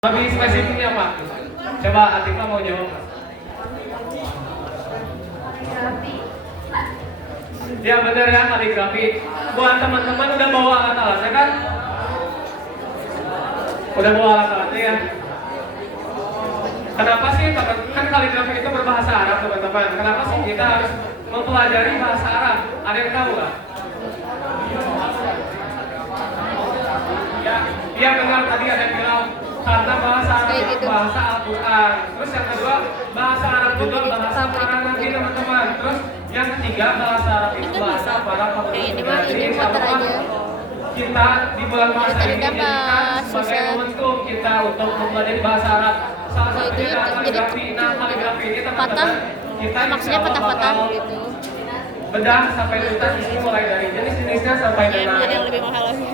Lebih spesifiknya apa? Coba Atika mau jawab. Ya benar ya, kaligrafi. Buat teman-teman udah bawa alat-alatnya kan? Udah bawa alat-alatnya ya? Kenapa sih kan kaligrafi itu berbahasa Arab teman-teman? Kenapa sih kita harus mempelajari bahasa Arab? Ada yang tahu nggak? Ya benar, tadi ada yang bilang karena bahasa Arab itu bahasa Al-Quran. Terus yang kedua, bahasa Arab juga bahasa Quran nanti teman-teman. Terus yang ketiga, bahasa Arab itu bahasa para pemimpin. Jadi kita di bulan puasa ini dijadikan sebagai momentum kita untuk mempelajari bahasa Arab. Salah satunya adalah kaligrafi. Nah, kaligrafi ini teman-teman kita maksudnya patah-patah gitu. Bedah sampai tuntas di sini, mulai dari jenis-jenisnya sampai dengan yang lebih mahal lagi.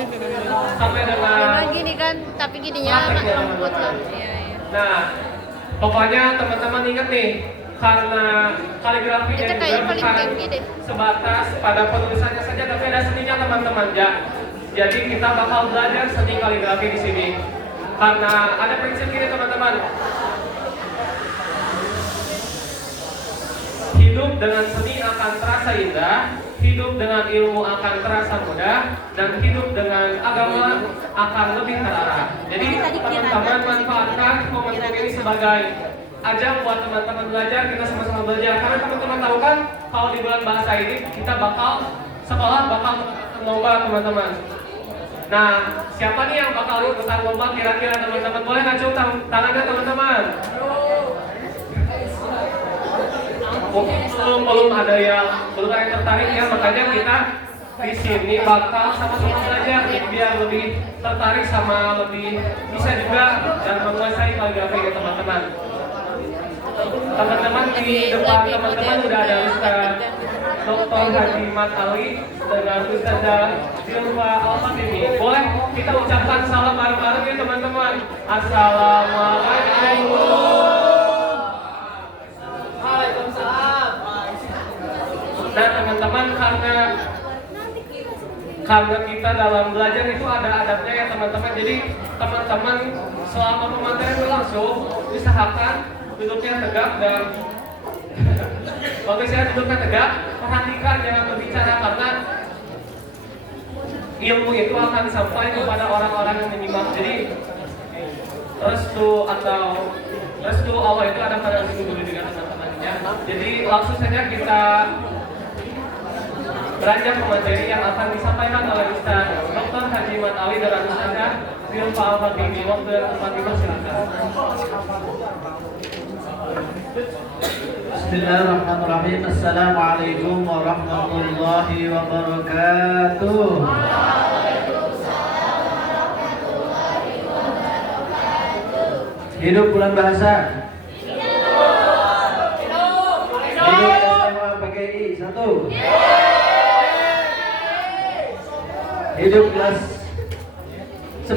sampai dengan memang gini kan, tapi gininya lembut lah. Iya. Nah, pokoknya teman-teman ingat nih, karena kaligrafinya Itu juga kayak paling bukan tinggi deh. sebatas pada penulisannya saja, tapi ada seninya teman-teman ya. Jadi kita bakal belajar seni kaligrafi di sini. Karena ada prinsip gini teman-teman. Hidup dengan seni akan terasa indah, hidup dengan ilmu akan terasa mudah, dan hidup dengan agama akan lebih terarah. Jadi teman-teman manfaatkan momentum ini sebagai ajang buat teman-teman belajar, kita sama-sama belajar. Karena teman-teman tahu kan, kalau di bulan bahasa ini kita sekolah bakal lomba teman-teman. Nah, siapa nih yang bakal ikutan lomba kira-kira teman-teman? Boleh ngacung tangannya teman-teman? Belum ada yang tertarik ya, makanya kita di sini bakal sama-sama belajar biar lebih tertarik sama lebih bisa juga dan menguasai kaligrafi ya teman-teman. Teman-teman di depan teman-teman udah ada Ustaz Dr. Haji Mat Ali dengan Ustazah Zilfa Al-Fatimi. Boleh kita ucapkan salam bareng-bareng ya teman-teman. Assalamualaikum. Nah teman-teman, karena kita dalam belajar itu ada adabnya ya teman-teman. Jadi teman-teman selama pematerian berlangsung usahakan duduknya tegak dan bagusnya duduknya tegak, perhatikan jangan berbicara karena ilmu itu akan sampai kepada orang-orang yang menyimak. Jadi restu Allah itu ada pada dulu dengan teman-temannya. Jadi langsung saja kita beranjak ke materi yang akan disampaikan oleh Ustaz Dr. Haji Mat Ali dan Ustazah Zilfa Al-Fatimi. Waktu dan tempat dipersilakan. Bismillahirrahmanirrahim. Assalamualaikum warahmatullahi wabarakatuh. Hidup bulan bahasa. Hidup SMA PGI 1. Hidup kelas 10.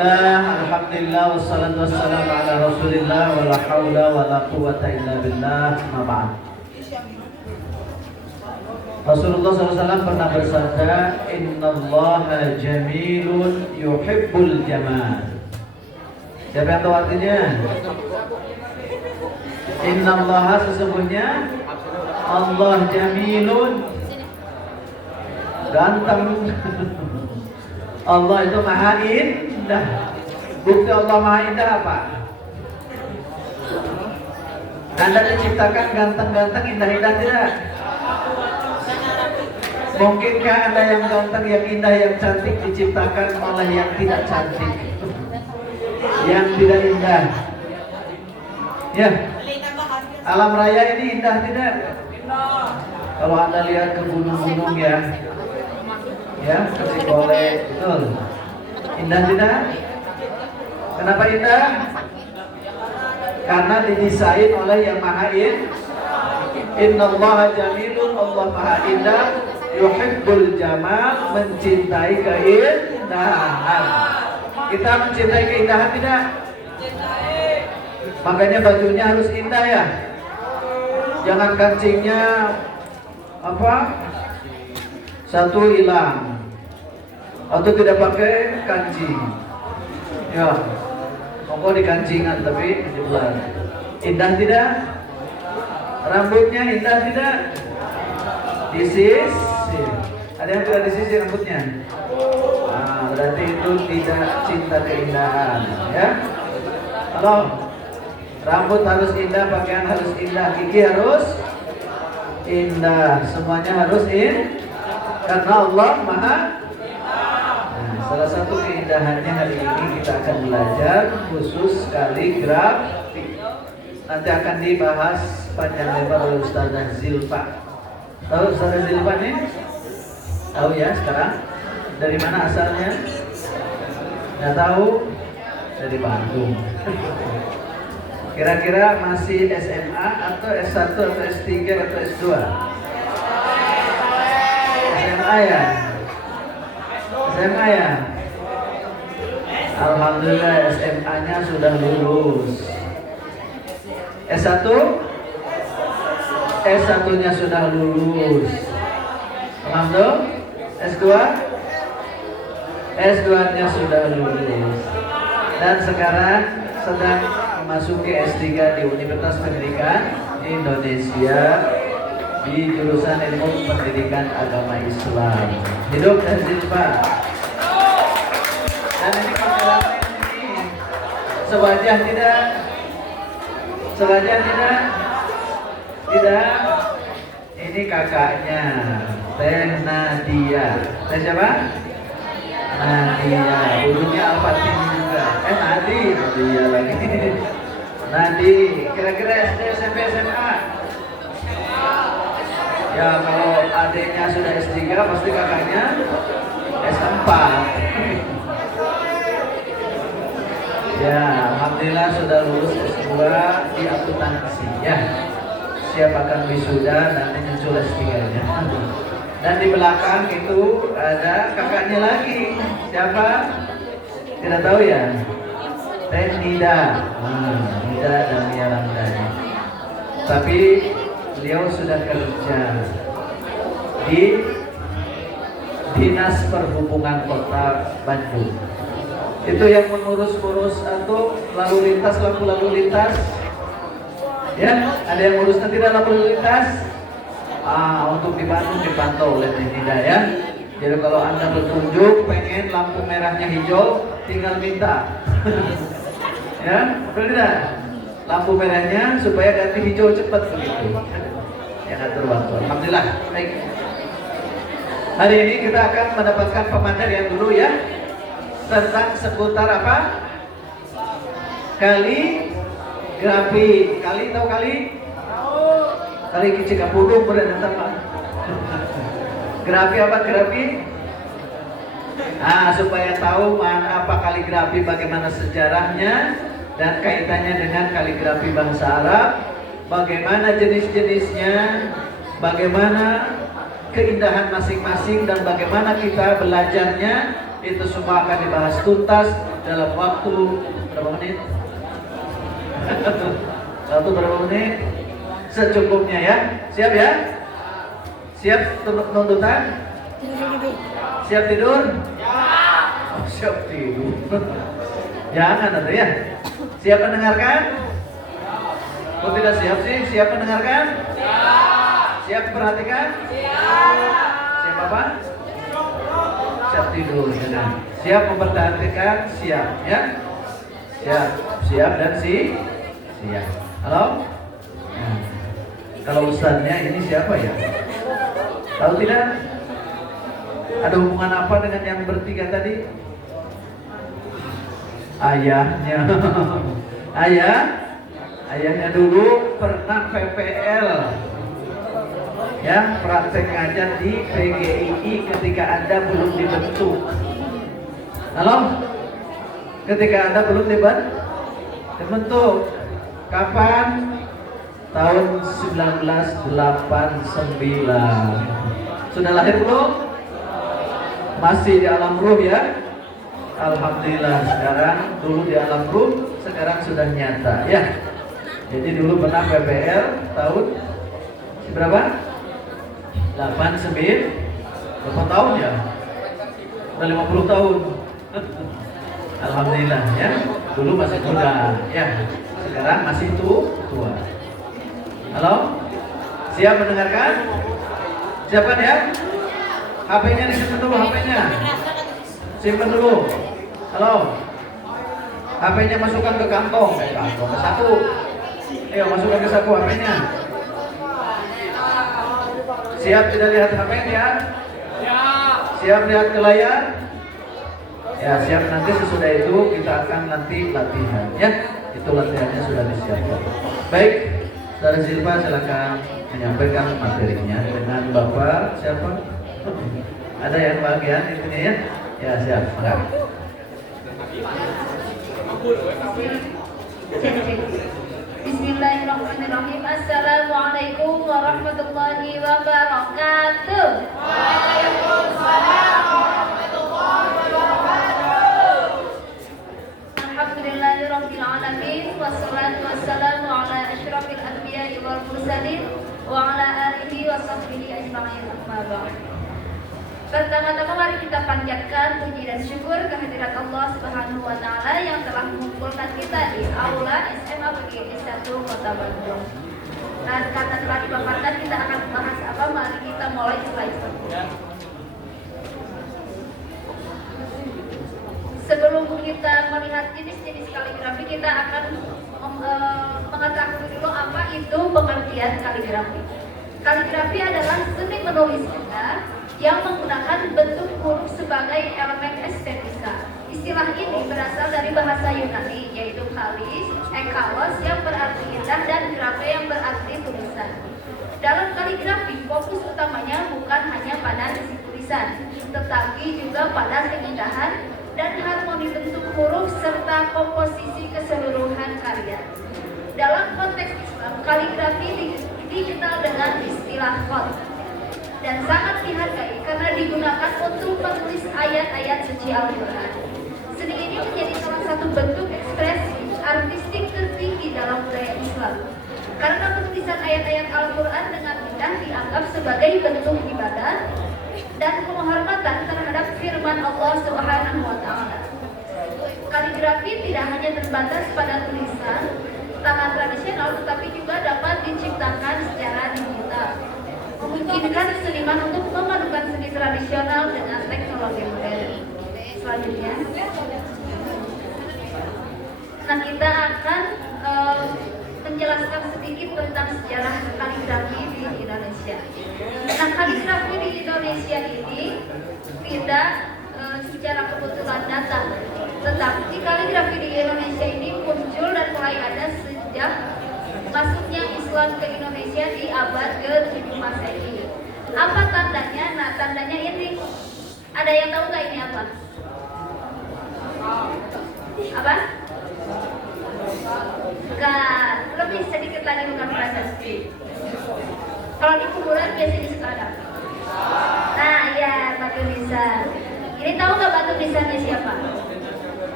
Alhamdulillah wassalatu wassalamu ala Rasulillah wala haula wala quwwata illa billah. Ma ba'd. Rasulullah SAW pernah bersabda, innallaha jamilun yuhibbul jamal. Siapa yang tahu artinya? Innallaha, sesungguhnya Allah jamilun, ganteng. Allah itu maha indah. Bukti Allah maha indah apa? Anda diciptakan ganteng-ganteng, indah-indah tidak? Mungkinkah Anda yang ganteng, yang indah, yang cantik diciptakan oleh yang tidak cantik, yang tidak indah? Ya, alam raya ini indah tidak? Kalau Anda lihat ke gunung-gunung ya ketika oleh betul, indah tidak? Kenapa indah? Karena didesain oleh yang maha indah. Innallaha jamilun, Allah maha indah, yuhibbul jamal, mencintai keindahan. Kita mencintai keindahan tidak? Makanya bajunya harus indah ya. Jangan kancingnya satu hilang, Atau tidak pakai kancing? Ya, monggo di kancingan tapi di bulan. Indah tidak? Rambutnya indah tidak? Disisir. Ada yang tidak disisir rambutnya? Nah, berarti itu tidak cinta keindahan, ya. Halo, rambut harus indah, pakaian harus indah, gigi harus indah, semuanya harus karena Allah Maha. Nah, salah satu keindahannya hari ini kita akan belajar khusus kaligrafi. Nanti akan dibahas panjang lebar oleh Ustazah Zilfa. Tahu Ustazah Zilfa nih? Tahu ya sekarang? Dari mana asalnya? Nggak tahu? Dari Bandung. Kira-kira masih SMA atau S1 atau S3 atau S2? SMA ya? SMA ya? Alhamdulillah SMA-nya sudah lulus. S1? S1-nya sudah lulus. Alhamdulillah. S2? S2-nya sudah lulus. Dan sekarang sedang memasuki S3 di Universitas Pendidikan Indonesia di jurusan Ilmu Pendidikan Agama Islam. Hidup dan Zilfa. Dan ini pengalaman ini sewajah tidak? Sewajah tidak? Tidak. Ini kakaknya Teh Nadia. Teh siapa? Nadia. Dulunya Al-Fatih juga. Nadia lagi. Nadi. Kira-kira SD, SMP, SMA? Ya kalau adiknya sudah S3 pasti kakaknya S4. Ya, alhamdulillah sudah lulus S2 di akuntansi ya. Siap akan wisuda nanti muncul S3-nya. Dan di belakang itu ada kakaknya lagi. Siapa? Tidak tahu ya? Teh Nida. Nida dan Mia Ramdhani. Tapi beliau sudah kerja di Dinas Perhubungan Kota Bandung. Itu yang mengurus-urus atau lalu lintas, lampu lalu lintas. Ya, ada yang ngurusnya tidak lalu lintas. Untuk di Bandung dipantau oleh Nida ya. Jadi kalau Anda berkunjung pengen lampu merahnya hijau, tinggal minta. Ya, betul tidak? Lampu merahnya supaya ganti hijau cepat begitu. Ya, atur waktu. Alhamdulillah. Baik. Hari ini kita akan mendapatkan pematerian dulu ya tentang seputar apa? Kaligrafi. Kali tahu kali? Kali Cikampudung berada sama. Grafi apa grafi? Supaya tahu apa kaligrafi, bagaimana sejarahnya dan kaitannya dengan kaligrafi bahasa Arab, bagaimana jenis-jenisnya, bagaimana keindahan masing-masing dan bagaimana kita belajarnya, itu semua akan dibahas tuntas dalam waktu berapa menit? Waktu berapa menit? Secukupnya ya. Siap ya? Siap tuntutan? Siap tidur? Siap tidur. Jangan ada ya. Siap mendengarkan? Kok tidak siap sih? Siap mendengarkan? Siap perhatikan? Siap apa? Siap tidur. Siap memperhatikan? Siap ya? Siap dan siap. Halo? Kalau ustaznya ini siapa ya? Tahu tidak? Ada hubungan apa dengan yang bertiga tadi? Ayahnya. Ayahnya dulu pernah PPL. Ya, praktek ngajar di PGII ketika Anda belum dibentuk. Halo? Ketika Anda belum dibentuk. Kapan? Tahun 1989. Sudah lahir belum? Masih di alam ruh ya? Alhamdulillah sekarang, dulu di alam ruh, sekarang sudah nyata ya. Jadi dulu pernah PPL tahun berapa? 89. Berapa tahun ya? Udah 50 tahun. Alhamdulillah ya. Dulu masih muda ya. Sekarang masih tua. Halo? Siap mendengarkan? Siapa ya? HP-nya disimpan dulu, HP-nya. Simpan dulu. Halo? HP-nya masukkan ke kantong. Kantong ke saku. Ayo masukkan ke saku HP-nya. Siap tidak lihat HP-nya? Siap lihat ke layar? Ya siap, nanti sesudah itu kita akan nanti latihan ya. Itu latihannya sudah disiapkan. Baik, Saudara Zilpa silakan menyampaikan materinya dengan Bapak siapa? Ada yang bagian intinya ya? Ya siap, silakan. Bismillahirrahmanirrahim. Assalamualaikum warahmatullahi wabarakatuh. Waalaikumsalam warahmatullahi wabarakatuh. Alhamdulillahirabbil alamin wassalatu wassalamu ala asyrafil anbiya'i wal mursalin wa ala alihi wa sahbihi ajma'in. Amma ba'd. Pertama-tama mari kita panjatkan puji dan syukur kehadirat Allah Subhanahu wa taala yang telah mengumpulkan kita di aula SMA PGRI 1 Kota Bandung. Dan karena telah dipaparkan kita akan membahas apa, mari kita mulai slide 1. Sebelum kita melihat jenis-jenis kaligrafi, kita akan mengetahui dulu apa itu pengertian kaligrafi. Kaligrafi adalah seni menulis kita yang menggunakan bentuk huruf sebagai elemen estetika. Istilah ini berasal dari bahasa Yunani, yaitu kalis, ekalos yang berarti indah dan grafe yang berarti tulisan. Dalam kaligrafi, fokus utamanya bukan hanya pada isi tulisan, tetapi juga pada keindahan dan harmoni bentuk huruf serta komposisi keseluruhan karya. Dalam konteks Islam, kaligrafi dikenal dengan istilah khat dan sangat dihargai karena digunakan untuk menulis ayat-ayat suci Al-Quran. Seni ini menjadi salah satu bentuk ekspresi artistik tertinggi dalam budaya Islam. Karena penulisan ayat-ayat Al-Quran dengan indah dianggap sebagai bentuk ibadah dan penghormatan terhadap firman Allah Subhanahu wa taala. Kaligrafi tidak hanya terbatas pada tulisan tangan tradisional, tetapi juga dapat diciptakan secara digital, memungkinkan seniman untuk memadukan seni tradisional dengan teknologi modern. Selanjutnya, nah kita akan menjelaskan sedikit tentang sejarah kaligrafi di Indonesia. Nah, kaligrafi di Indonesia ini tidak secara kebetulan datang, tetapi kaligrafi di Indonesia ini muncul dan mulai ada sejak masuknya Islam ke Indonesia di abad ke-7 Masehi. Apa tandanya? Nah, tandanya ini. Ada yang tahu nggak ini apa? Apa? Bukan. Lebih sedikit lagi, bukan prasasti. Kalau di kuburan biasanya sekarang. Nah, ya, batu nisan. Ini tahu nggak batu nisannya siapa?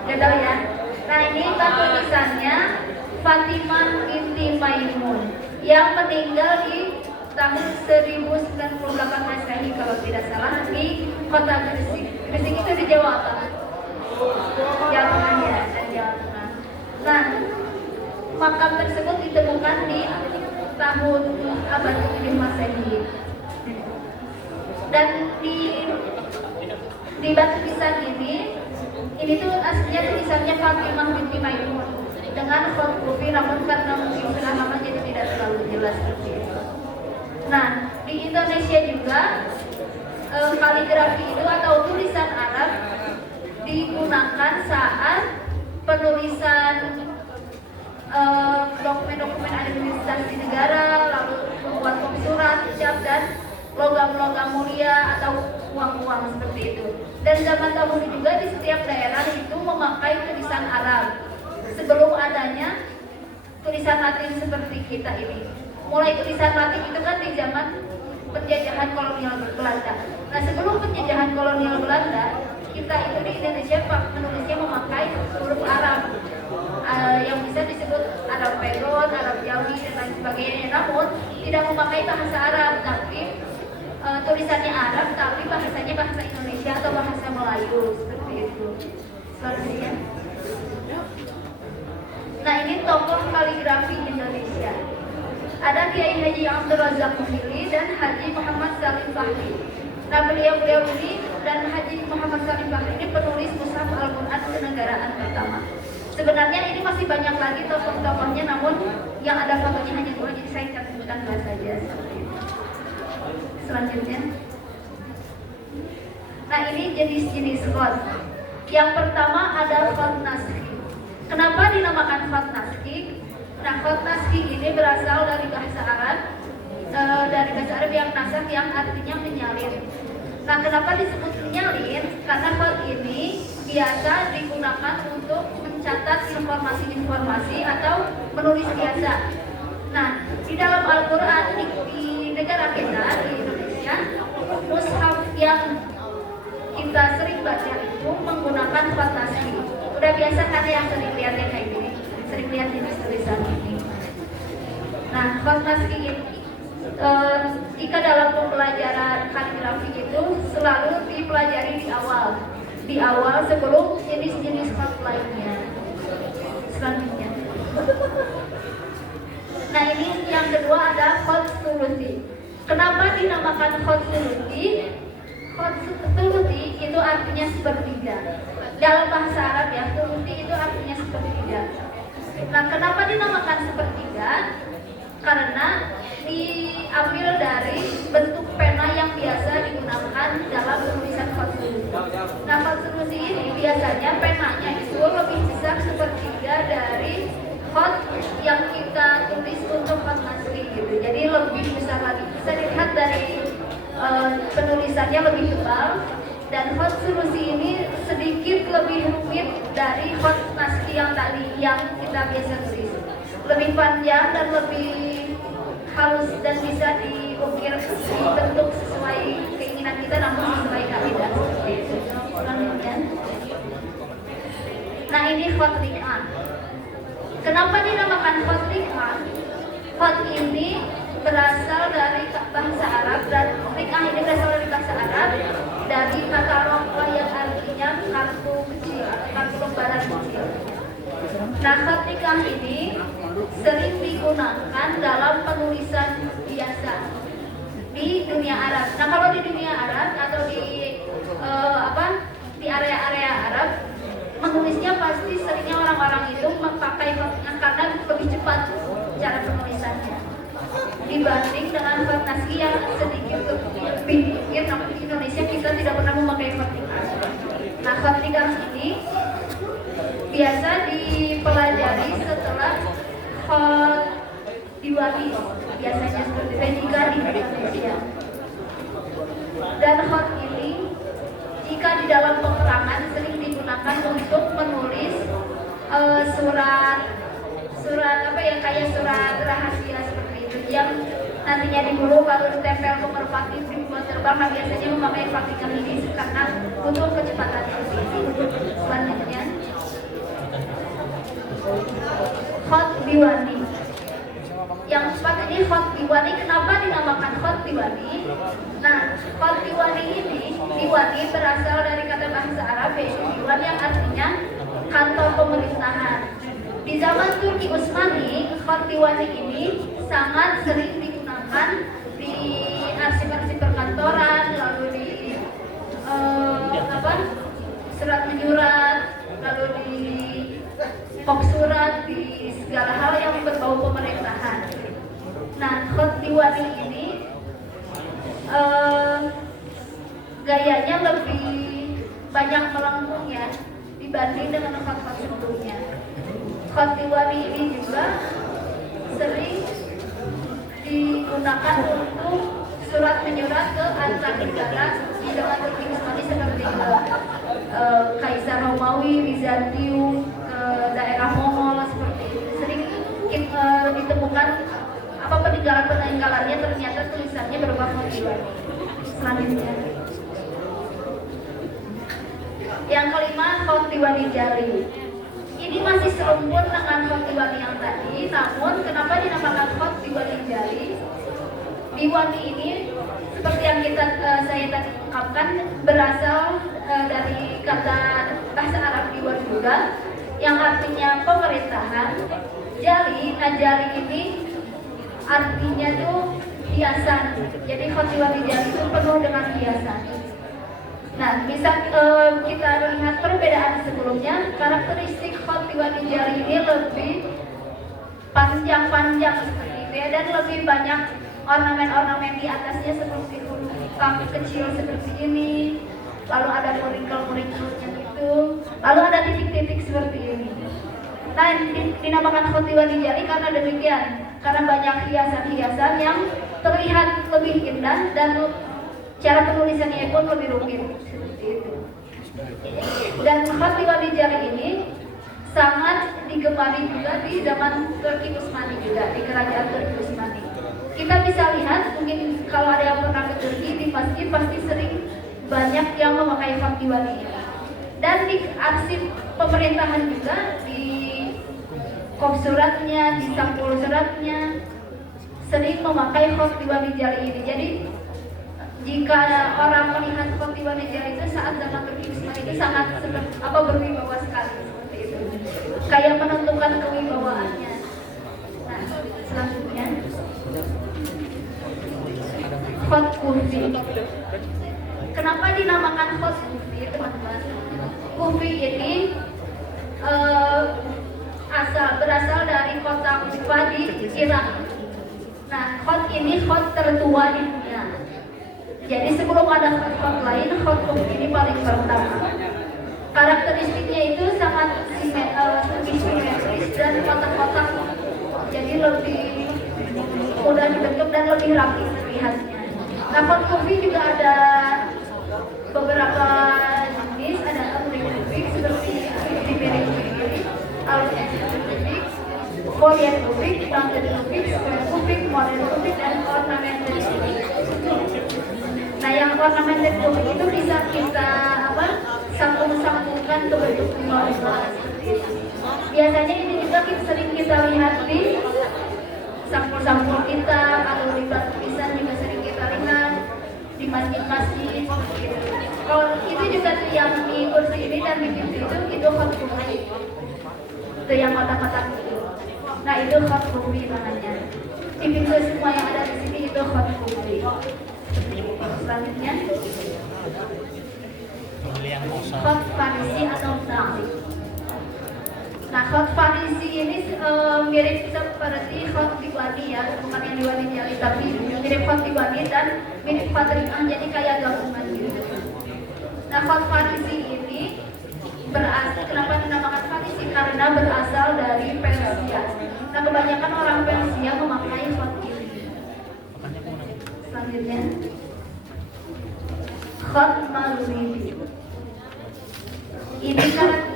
Nggak tahu ya? Nah, ini batu nisannya Fatimah binti Maimun yang meninggal di tahun 1098 Masehi kalau tidak salah di kota Gresik. Gresik itu di Jawa apa? Jawa Tengah ya, dan Jawa Tengah. Nah, makam tersebut ditemukan di tahun abad ke-7 Masehi. Dan di batu nisan ini tuh aslinya tulisannya Fatimah binti Maimun dengan font kufi, namun karena mungkin sudah lama jadi tidak terlalu jelas seperti itu. Nah, di Indonesia juga kaligrafi itu atau tulisan Arab digunakan saat penulisan dokumen-dokumen administrasi negara, lalu membuat surat, cap, dan logam-logam mulia atau uang-uang seperti itu. Dan zaman dahulu juga di setiap daerah itu memakai tulisan Arab sebelum adanya tulisan Latin seperti kita ini. Mulai tulisan Latin itu kan di zaman penjajahan kolonial Belanda. Nah, sebelum penjajahan kolonial Belanda, kita itu di Indonesia menulisnya memakai huruf Arab yang bisa disebut Arab Pegon, Arab Jawi, dan lain sebagainya. Namun tidak memakai bahasa Arab, tapi tulisannya Arab, tapi bahasanya bahasa Indonesia. Indonesia atau bahasa Melayu seperti itu. Selanjutnya. Nah, ini tokoh kaligrafi Indonesia. Ada Kiai Haji Abdul Razak Muhili dan Haji Muhammad Salim Fahri. Nah, beliau ini dan Haji Muhammad Salim Fahri ini penulis Mushaf Al-Quran kenegaraan pertama. Sebenarnya ini masih banyak lagi tokoh-tokohnya, namun yang ada fotonya hanya 2, jadi saya cantumkan 2 saja. Selanjutnya. Nah, ini jenis-jenis khot. Yang pertama ada khot naskhi. Kenapa dinamakan khot naskhi? Nah, khot naskhi ini berasal dari bahasa Arab, yang nasakh yang artinya menyalin. Nah, kenapa disebut menyalin? Karena khot ini biasa digunakan untuk mencatat informasi-informasi atau menulis biasa. Nah, di dalam Al-Quran di negara kita, di Indonesia, mushaf yang kita sering baca itu menggunakan khot naskhi. Udah biasa kan yang sering lihat yang kayak gini, sering lihat jenis tulisan ini. Nah, khot naskhi ini jika dalam pembelajaran kaligrafi itu selalu dipelajari di awal sebelum jenis-jenis khot lainnya. Selanjutnya. Nah, ini yang kedua ada khot sulusi. Kenapa dinamakan khot sulusi? Khot sulusi itu artinya sepertiga. Dalam bahasa Arab ya, sulusi itu artinya sepertiga. Nah, kenapa dinamakan sepertiga? Karena diambil dari bentuk pena yang biasa digunakan dalam penulisan khot sulusi. Nah, khot sulusi ini biasanya penanya itu lebih besar sepertiga dari khot yang kita tulis untuk khot naskhi gitu. Jadi lebih besar lagi. Bisa dilihat dari penulisannya lebih tebal, dan khot sulusi ini sedikit lebih rumit dari khot naskhi yang tadi yang kita biasa tulis. Lebih panjang dan lebih halus dan bisa diukir dibentuk sesuai keinginan kita, namun sesuai kaidah seperti itu. Selanjutnya. Nah, ini khot riq'ah. Kenapa dinamakan khot riq'ah? Khot ini berasal dari bahasa Arab, dan riq'ah ini berasal dari bahasa Arab dari kata raqqa yang artinya kartu kecil, kartu lembaran kecil. Nah, khot riq'ah ini sering digunakan dalam penulisan biasa di dunia Arab. Nah, kalau di dunia Arab atau di area-area Arab, menulisnya pasti seringnya orang-orang itu memakai khot riq'ah karena lebih cepat cara penulisannya dibanding dengan khot naskhi yang sedikit lebih dikit. Namun di Indonesia kita tidak pernah memakai khot riq'ah. Nah, khot riq'ah ini biasa dipelajari setelah khot diwali, biasanya seperti itu jika di Indonesia. Dan khot ini jika di dalam peperangan sering digunakan untuk menulis surat apa ya, kayak surat rahasia seperti itu yang nantinya digulung lalu ditempel ke merpati dibuat terbang. Nah, biasanya memakai khot riq'ah ini karena butuh kecepatan eksekusi. Selanjutnya khot diwani. Yang keempat ini khot diwani. Kenapa dinamakan khot diwani? Nah, khot diwani ini, diwani berasal dari kata bahasa Arab yaitu diwan yang artinya kantor pemerintahan. Di zaman Turki Utsmani, khot diwani ini sangat sering digunakan di arsip-arsip perkantoran, lalu di surat menyurat, lalu di pok surat, di segala hal yang berbau pemerintahan. Nah, khot diwani ini gayanya lebih banyak melengkung ya dibanding dengan khot-khot sebelumnya. Khot diwani ini juga sering digunakan untuk surat menyurat ke antar negara di zaman Turki Utsmani seperti Kaisar Romawi, Bizantium, ke daerah Mongol seperti itu. Sering ditemukan peninggalan-peninggalannya ternyata tulisannya berupa khot diwani. Selanjutnya. Yang kelima, khot diwani jari. Ini masih serumpun dengan khot diwani yang tadi, namun kenapa dinamakan khot diwani jari? Diwani ini seperti yang saya tadi mengungkapkan berasal dari kata bahasa Arab Diwan juga yang artinya pemerintahan. Jali, nah jali ini artinya tuh hiasan. Jadi khotiwani jali itu penuh dengan hiasan. Nah, bisa kita lihat perbedaan sebelumnya. Karakteristik khotiwani jali ini lebih panjang-panjang seperti itu ya, dan lebih banyak ornamen-ornamen di atasnya seperti huruf K kecil seperti ini. Lalu ada murikel-murikelnya gitu. Lalu ada titik-titik seperti ini. Nah, dinamakan khotiwani jali karena demikian. Karena banyak hiasan-hiasan yang terlihat lebih indah dan cara penulisannya pun lebih rumit seperti itu. Dan khotiwani jali ini sangat digemari juga di zaman Turki Utsmani juga, di kerajaan Turki Utsmani. Kita bisa lihat, mungkin kalau ada yang pernah ke Turki, di masjid pasti sering banyak yang memakai khotiwani ini. Dan di arsip pemerintahan juga, di kop suratnya, di sampul suratnya sering memakai khotiwani jali ini. Jadi jika orang melihat khotiwani jali itu saat zaman Turki Utsmani itu sangat berwibawa sekali seperti itu. Kayak menentukan kewibawaannya. Nah, selanjutnya khot kufi. Kenapa dinamakan khot kufi, teman-teman? Kufi ini berasal dari kota Kufa di Irak. Nah, khot ini khot tertua di dunia. Jadi sebelum ada khot lain, khot kufi ini paling pertama. Karakteristiknya itu sangat simetris dan kotak-kotak, jadi lebih mudah dibentuk dan lebih rapi terlihatnya. Nah, khot kufi juga ada beberapa jenis, ada amrikufik seperti piring kiri, alkufik, folian kufik, tanggal kufik, square kufik, model kufik, dan ornamented kufik. Nah, yang ornamented kufik itu bisa kita sambung-sambungkan ke bentuk lima seperti itu. Biasanya ini juga sering kita lihat di sampul-sampul kita, kalau di batu tulisan juga sering kita lihat di masjid-masjid. Kalau itu juga tuh yang di kursi ini dan di pintu itu khot kufi. Itu yang kotak-kotak itu. Nah, itu khot kufi namanya. Di pintu semua yang ada di sini itu khot kufi. Selanjutnya khot farisi atau ta'li. Nah, khot farisi ini mirip seperti khot diwani ya, bukan yang diwani jali, tapi mirip khot diwani dan mirip fatrikah, jadi kayak gabungan gitu. Nah, khot farisi ini kenapa dinamakan farisi? Karena berasal dari Persia. Nah, kebanyakan orang Persia memakai khot ini. Selanjutnya khot maghribi. Ini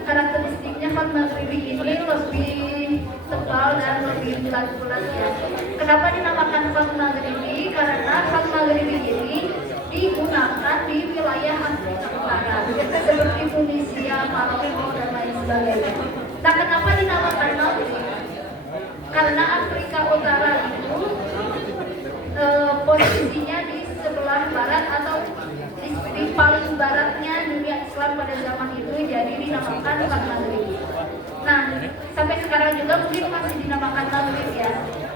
karakteristiknya khot maghribi ini lebih tebal dan lebih bulat-bulat ya. Kenapa dinamakan khot maghribi? Karena khot maghribi ini digunakan di wilayah Afrika Utara seperti Tunisia, Maroko, dan lain sebagainya. Nah, kenapa dinamakan Maghrib? Karena Afrika Utara itu posisinya di sebelah barat atau di paling baratnya dunia Islam pada zaman itu, jadi dinamakan khot Maghrib. Nah, sampai sekarang juga mungkin masih dinamakan Maghrib ya,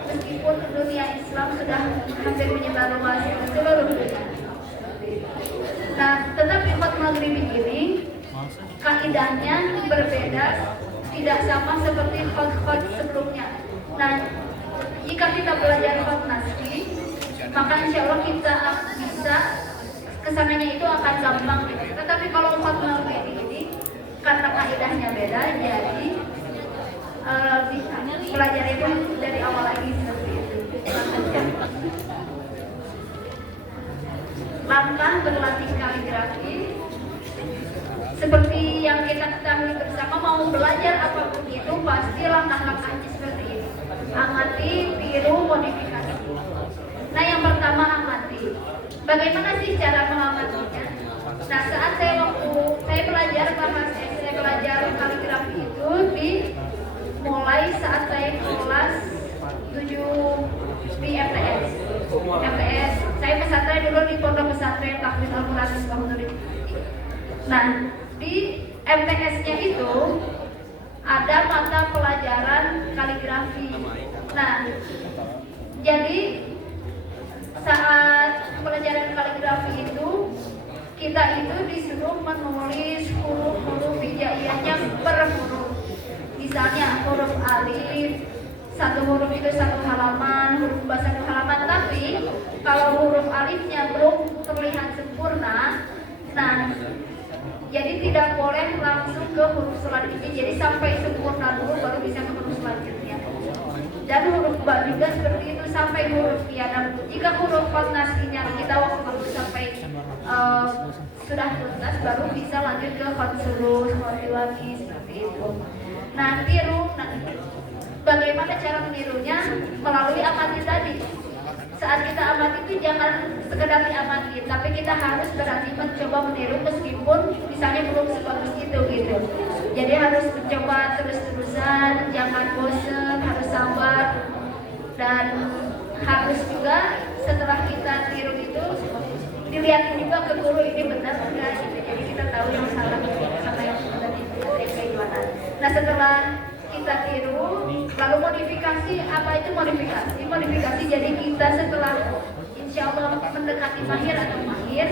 meskipun dunia Islam sudah hampir menyebar luas ke seluruh dunia. Nah, tetapi khot Maghrib ini kaidahnya berbeda, tidak sama seperti khot-khot sebelumnya. Nah, jika kita belajar khot Nasri, maka insya Allah kita bisa kesananya itu akan gampang. Tetapi kalau khot Maghrib ini karena kaidahnya beda, jadi belajar itu dari awal lagi seperti itu. Langkah berlatih kaligrafi, seperti yang kita ketahui bersama, mau belajar apapun itu pasti langkah-langkahnya seperti ini: amati, tiru, modifikasi. Nah, yang pertama amati. Bagaimana sih cara mengamatinya? Nah, saat saya belajar bahasa, saya belajar kaligrafi itu mulai saat saya kelas 7 di MTS. MTS. Saya pesantren dulu di Pondok Pesantren Takwin Al-Quran Misbahun. Nah, di MTS-nya itu ada mata pelajaran kaligrafi. Nah, jadi saat pelajaran kaligrafi itu kita itu disuruh menulis huruf-huruf hijaiyahnya per huruf. Misalnya huruf alif, satu huruf itu satu halaman, huruf ba satu halaman. Tapi kalau huruf alifnya belum terlihat sempurna, nah jadi tidak boleh langsung ke huruf selanjutnya. Jadi sampai sempurna dulu baru bisa ke huruf selanjutnya. Dan huruf ba juga seperti itu sampai huruf ya. Dan jika huruf khotnas kita waktu sampai sudah tuntas baru bisa lanjut ke khotsulus, khotiwati seperti itu. Nah, bagaimana cara menirunya? Melalui amati tadi. Saat kita amati itu jangan sekedar diamati, tapi kita harus berarti mencoba meniru meskipun misalnya belum sebagus itu gitu. Jadi harus mencoba terus-terusan, jangan bosan, harus sabar, dan harus juga setelah kita tiru itu dilihat juga ke guru ini benar enggak gitu. Jadi kita tahu yang salah sama yang benar itu kayak gimana. Nah, setelah kita tiru lalu modifikasi. Apa itu modifikasi? Modifikasi jadi kita setelah insya Allah mendekati mahir atau mahir,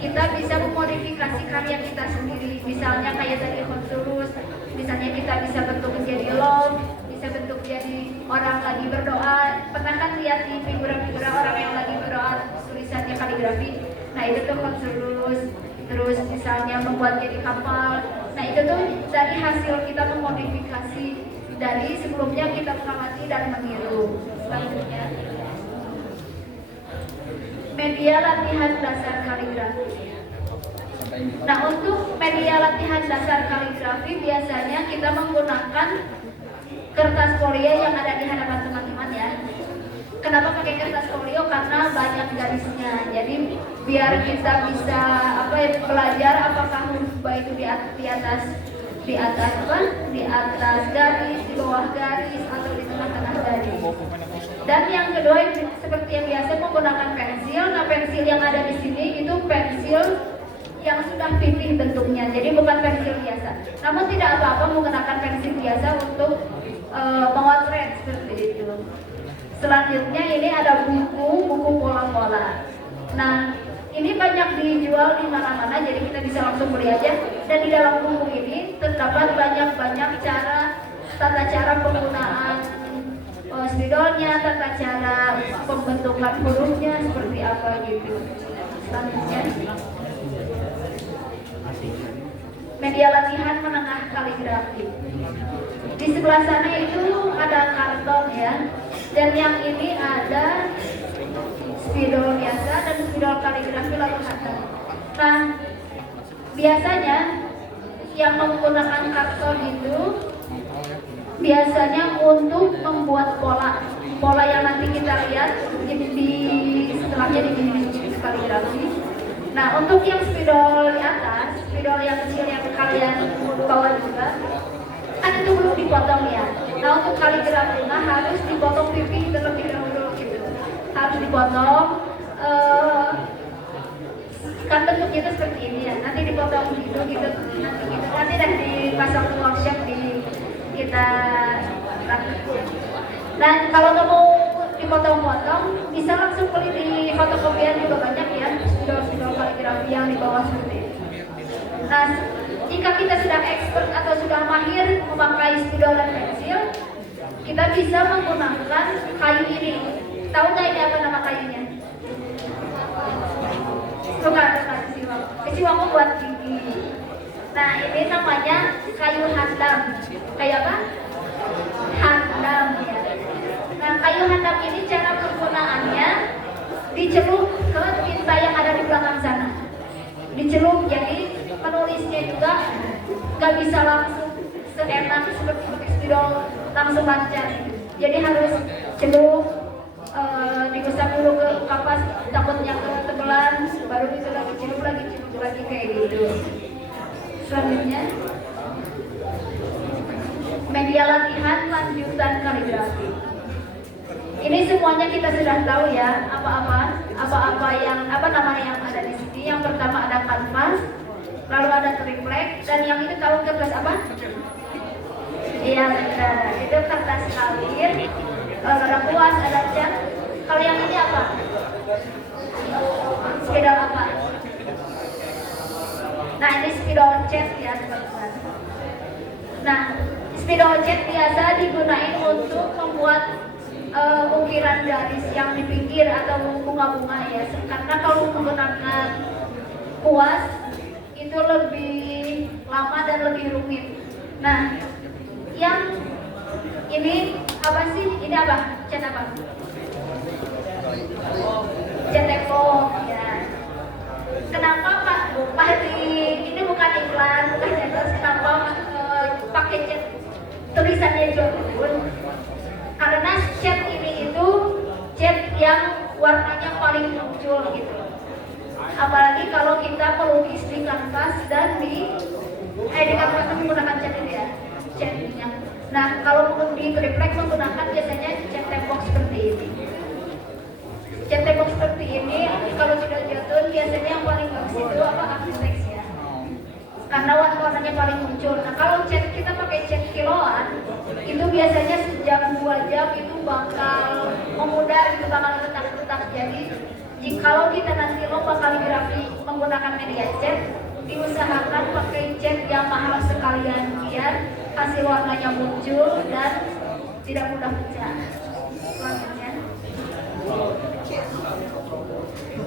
kita bisa memodifikasi karya kita sendiri. Misalnya kayak tadi khotsulus, misalnya kita bisa bentuk menjadi love, bisa bentuk jadi orang lagi berdoa. Pernah kan lihat di figura-figura orang yang lagi berdoa tulisannya kaligrafi? Nah itu tuh khotsulus. Terus misalnya membuat jadi kapal. Nah itu tuh dari hasil kita memodifikasi dari sebelumnya kita mengamati dan meniru. Selanjutnya, media latihan dasar kaligrafi. Nah untuk media latihan dasar kaligrafi biasanya kita menggunakan kertas folio yang ada di hadapan teman-teman ya. Kenapa pakai kertas folio? Karena banyak garisnya. Jadi biar kita bisa belajar apakah huruf ba itu di atas garis, di bawah garis, atau di tengah-tengah garis. Dan yang kedua seperti yang biasa menggunakan pensil. Nah pensil yang ada di sini itu pensil yang sudah pipih bentuknya. Jadi bukan pensil biasa. Namun tidak apa-apa menggunakan pensil biasa untuk memotret seperti itu. Selanjutnya ini ada buku pola-pola. Nah, ini banyak dijual di mana-mana, jadi kita bisa langsung beli aja. Dan di dalam buku ini terdapat banyak-banyak tata cara penggunaan spidolnya, tata cara pembentukan hurufnya seperti apa gitu. Selanjutnya, media latihan menengah kaligrafi. Di sebelah sana itu ada karton ya. Dan yang ini ada spidol biasa dan spidol kaligrafi lalu khatam. Nah, biasanya yang menggunakan karton itu biasanya untuk membuat pola yang nanti kita lihat setelahnya di kaligrafi. Nah, untuk yang spidol di atas, spidol yang kecil yang kalian bawa juga, kan itu belum dipotong ya. Nah untuk kaligrafi harus dipotong pipih terlebih dahulu gitu. Harus dipotong, kan bentuknya itu seperti ini ya. Nanti dipotong gitu. Nanti dah dipasang di workshop kita lakukan. Nah kalau nggak mau dipotong-potong, bisa langsung beli di fotokopian juga banyak ya. Spidol kaligrafi yang di bawah seperti ini. Nah, jika kita sudah expert atau sudah mahir memakai spidol dan pensil, kita bisa menggunakan kayu ini. Tahu nggak ini apa nama kayunya? Suka keciwang buat gigi. Nah, ini namanya kayu handam. Kayu apa? Handam ya. Nah, kayu handam ini cara penggunaannya dicelup ke tinta yang ada di belakang sana. Dicelup, jadi penulisnya juga nggak bisa langsung seenak seperti pakai spidol langsung lancar. Jadi harus celup, digosok dulu ke kapas, takutnya ketebelan, baru itu lagi celup lagi kayak gitu. Selanjutnya, media latihan lanjutan kaligrafi. Ini semuanya kita sudah tahu ya, apa yang nama yang ada di sini. Yang pertama ada kanvas, lalu ada triplek, dan yang itu tahu kertas apa? Iya, itu kertas kalir. Ada kuas, ada cat. Kalau yang ini apa? Spidol apa? Nah, ini spidol cat ya teman-teman. Nah, spidol cat biasa digunakan untuk membuat ukiran garis yang di pinggir atau bunga-bunga ya. Karena kalau menggunakan kuas itu lebih lama dan lebih rumit. Nah, yang ini apa sih? Ini apa? Cat apa? Cat tepung ya. Kenapa Pak ini bukan iklan, bukan endorse, kenapa pakai cat tulisannya Jodun? Karena cat ini itu cat yang warnanya paling muncul gitu. Apalagi kalau kita melukis di kanvas dan di kanvas menggunakan cat ini ya, cat minyak. Nah, kalau di triplek menggunakan biasanya cat tembok seperti ini. Cat tembok seperti ini kalau sudah jatuh biasanya yang paling bagus itu aftex ya. Karena warnanya paling muncul. Nah, kalau cat kita pakai cat kiloan itu biasanya sejam 2 jam itu bakal memudar, itu bakal retak-retak. Jadi jikalau kita nanti lomba kaligrafi menggunakan media cat, diusahakan pakai cat yang mahal sekalian biar hasil warnanya muncul dan tidak mudah pecah warnanya.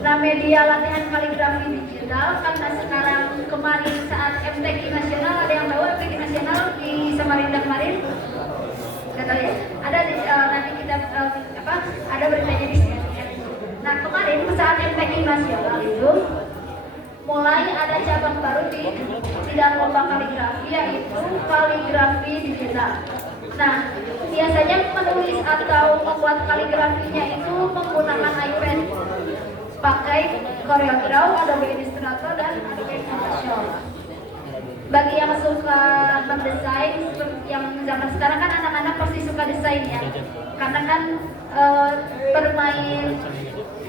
Nah, media latihan kaligrafi digital karena sekarang kemarin saat MTQ nasional, ada yang tahu MTQ nasional di Samarinda kemarin? Nggak tahu ya? Ada di, nanti kita ada beritanya di sini. Nah, kemarin saat MTQ nasional itu mulai ada cabang baru di dalam lomba kaligrafi, yaitu kaligrafi digital. Nah, biasanya menulis atau membuat kaligrafinya itu menggunakan iPad, pakai CorelDRAW, Adobe Illustrator, dan Adobe Photoshop. Bagi yang suka mendesain, yang zaman sekarang kan anak-anak pasti suka desain ya, karena kan bermain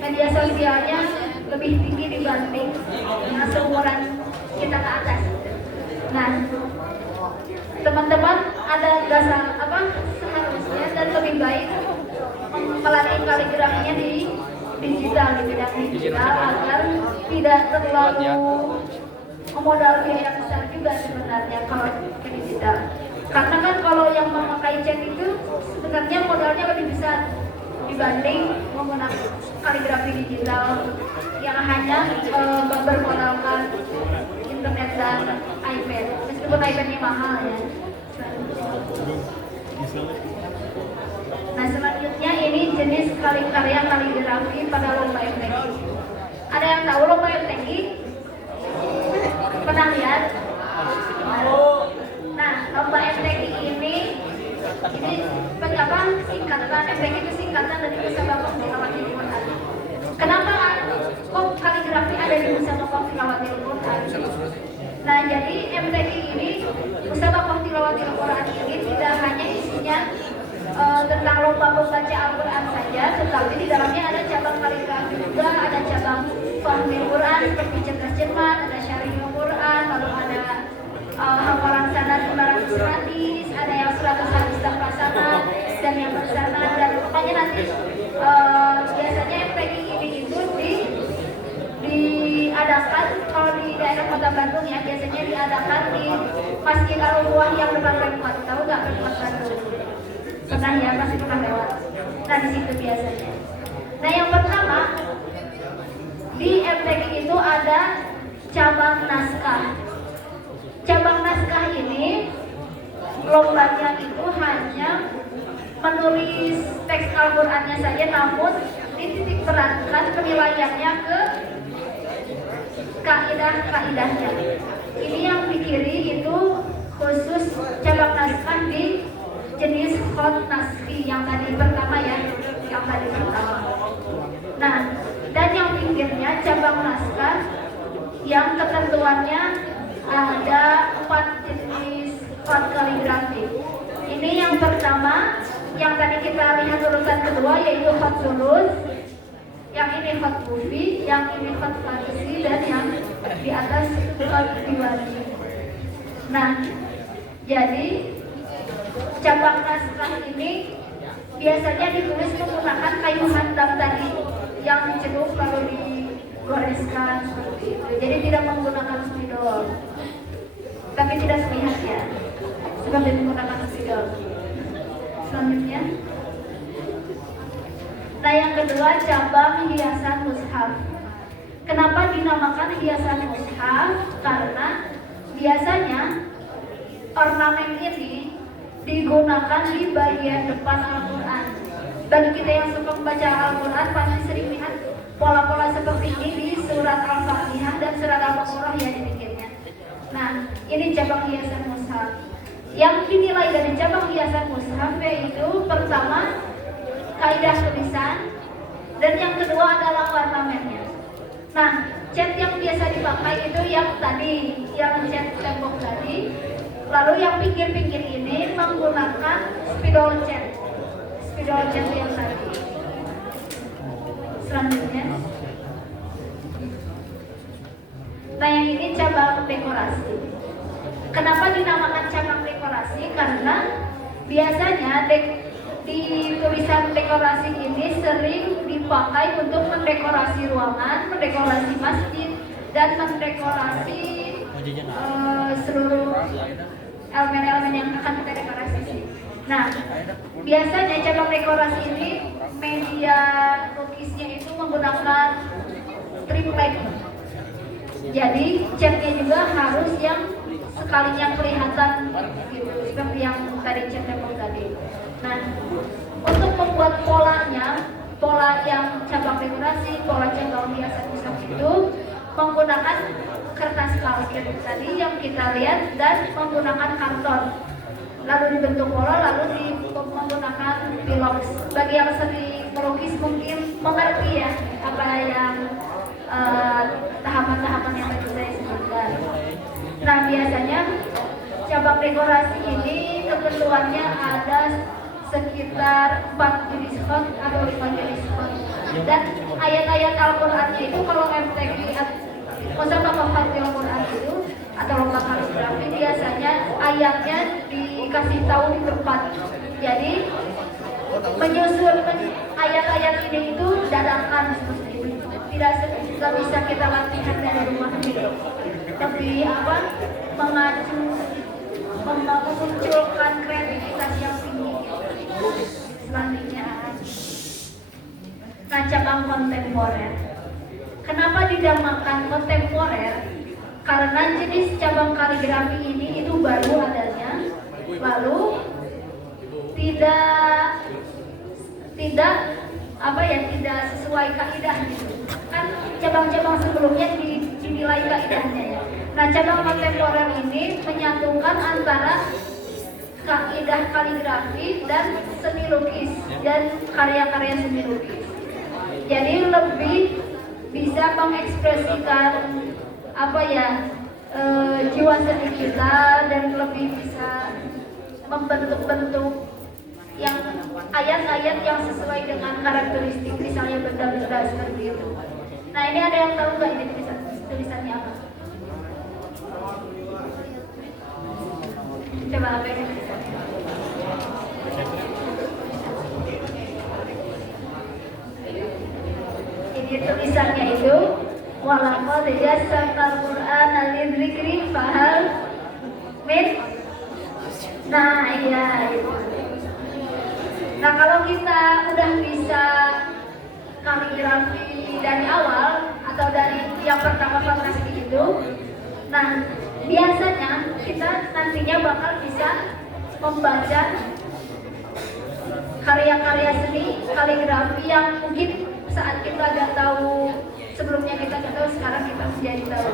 media sosialnya lebih tinggi dibanding seumuran kita ke atas. Nah, teman-teman ada dasar seharusnya dan lebih baik melatih kaligrafinya di digital, di bidang digital agar tidak terlalu memodal biaya besar juga sebenarnya kalau ke digital. Karena kan kalau yang memakai cat itu sebenarnya modalnya lebih besar dibanding menggunakan kaligrafi digital yang hanya bermodalkan internet dan iPad, meskipun iPad-nya mahal ya. Nah, selanjutnya ini jenis karya kaligrafi pada lomba MTQ. Ada yang tahu lomba MTQ? Pernah lihat? Nah, lomba MTQ ini singkatan MTQ itu singkatan dari Musabaqah Tilawatil Quran. Kenapa kok kaligrafi ada di Musabaqah Tilawatil Quran? Nah, jadi MTQ ini Musabaqah Tilawatil Quran ini tidak hanya isinya tentang lomba membaca Al-Quran saja, tetapi di dalamnya ada cabang kaligrafi juga, ada cabang fahmil Quran seperti cerdas cermat, ada syarihul Quran, lalu ada hafalan sanad 500 hadis, ada yang 100 hadis tanpa sanad dan yang bersanad, dan pokoknya nanti biasanya MTQ ini itu diadakan kalau di daerah Kota Bandung ya, biasanya diadakan di Masjid Al-Uwah yang depan Pemkot. Tahu nggak Pemkot Bandung? Pernah ya, masih pernah lewat. Nah, di situ biasanya. Nah, yang pertama di MTQ itu ada cabang naskah. Cabang naskah ini lombanya itu hanya menulis teks Al-Qur'annya saja, namun dititik beratkan penilaiannya ke kaidah-kaidahnya. Ini yang di kiri itu khusus cabang naskah di jenis khot nasfi yang tadi pertama ya, yang tadi pertama. Nah, dan yang pinggirnya cabang naskah yang ketentuannya ada 4 jenis khot kaligrafi. Ini yang pertama yang tadi kita lihat urutan kedua yaitu hot sulus. Yang ini hot movie, yang ini hot fantasy, dan yang di atas hot diwali. Nah, jadi cabang naskah ini biasanya ditulis menggunakan kayu handam tadi yang dicelup lalu digoreskan seperti itu. Jadi tidak menggunakan spidol, tapi tidak terlihat ya, seperti menggunakan spidol. Selanjutnya, nah yang kedua cabang hiasan mushaf. Kenapa dinamakan hiasan mushaf? Karena biasanya ornamen ini digunakan di bagian depan Al-Quran. Bagi kita yang suka membaca Al-Quran pasti sering lihat pola-pola seperti ini di surat Al-Fatihah dan surat Al-Baqarah ya demikiannya. Nah, ini cabang hiasan mushaf. Yang dinilai dari cabang hiasan mushaf yaitu pertama kaidah tulisan, dan yang kedua adalah ornamennya. Nah, cat yang biasa dipakai itu yang tadi, yang cat tembok tadi. Lalu yang pinggir-pinggir ini menggunakan spidol cat yang tadi. Selanjutnya, nah yang ini cabang dekorasi. Kenapa dinamakan cabang dekorasi? Karena biasanya di tulisan dekorasi ini sering dipakai untuk mendekorasi ruangan, mendekorasi masjid, dan mendekorasi seluruh elemen-elemen yang akan kita dekorasi. Nah, biasanya cabang dekorasi ini media lukisnya itu menggunakan triplek. Jadi catnya juga harus yang sekalinya kelihatan gitu, seperti yang tadi cat tembok tadi. Nah, untuk membuat polanya, pola yang cabang dekorasi, pola cabang hiasan mushaf itu menggunakan kertas kalkin tadi yang kita lihat dan menggunakan karton. Lalu dibentuk pola, lalu menggunakan pilox. Bagi yang sering melukis mungkin mengerti ya apa yang tahapan-tahapan yang tadi saya sebutkan. Nah, biasanya cabang dekorasi ini ketentuannya ada sekitar 4 jenis font atau 5 jenis font. Dan ayat-ayat Al-Qur'annya itu kalau MTQ Mushaf Al Quran itu atau lomba kaligrafi biasanya ayatnya dikasih tahu di tempat. Jadi menyusun ayat-ayat ini itu dadakan seperti itu. Tidak bisa kita latihan dari rumah gitu. Tapi apa memunculkan kreativitas yang tinggi. Selanjutnya, cabang kontemporer. Kenapa dinamakan kontemporer? Karena jenis cabang kaligrafi ini itu baru adanya, lalu tidak tidak sesuai kaidah gitu. Kan cabang-cabang sebelumnya dinilai kaidahnya ya. Nah, cabang kontemporer ini menyatukan antara kaidah kaligrafi dan seni lukis dan karya-karya seni lukis. Jadi lebih bisa mengekspresikan jiwa seni kita dan lebih bisa membentuk-bentuk yang ayat-ayat yang sesuai dengan karakteristik, misalnya benda-benda seperti itu. Nah, ini ada yang tahu nggak ini tulisannya apa? Coba apa ini tulisannya? Ini tulisannya itu walaqad yassarnal Qur'ana lidzikri fahal min. Nah, iya itu. Nah, kalau kita udah bisa kaligrafi dari awal atau dari yang pertama pasti itu, nah biasanya kita nantinya bakal bisa membaca karya-karya seni kaligrafi yang mungkin saat kita nggak tahu, sebelumnya kita nggak tahu, sekarang kita menjadi tahu.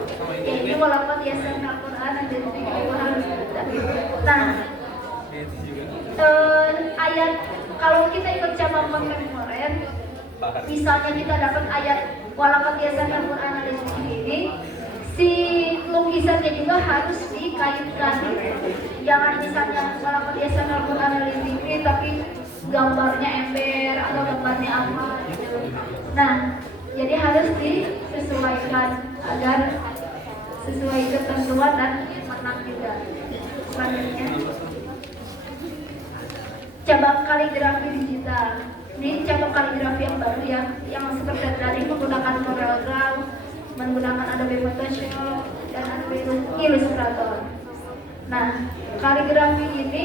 Yaitu walaupun yassarnal Qur'ana lidzikri fahal min. Nah, ayat kalau kita ikut cabang kontemporer, misalnya kita dapat ayat walaqad yassarnal Qur'ana lidzikri ini, si lukisannya juga harus dikaitkan. Jangan misalnya walaqad yassarnal Qur'ana lidzikri tapi gambarnya ember atau gambarnya apa gitu. Nah, jadi harus disesuaikan agar sesuai ketentuan dan menang juga. Selanjutnya, cabang kaligrafi digital. Ini cabang kaligrafi yang baru ya, yang seperti tadi menggunakan Corel Draw, menggunakan Adobe Photoshop dan Adobe Illustrator. Nah, kaligrafi ini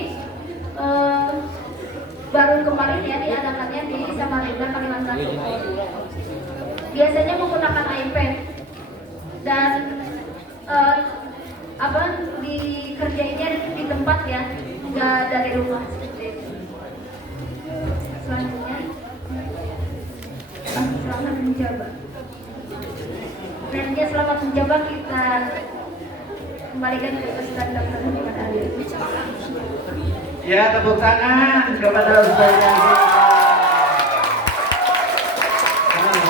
baru kemarin ya diadakannya di Samarinda, Kalimantan Timur. Biasanya menggunakan iPad dan dikerjainnya di tempat ya, nggak dari rumah seperti itu. Selanjutnya, selamat mencoba. Selanjutnya selamat mencoba, kita kembalikan ke Ustaz Dr. Muhammad Ali. Ya, tepuk tangan kepada Ustaz Yazid.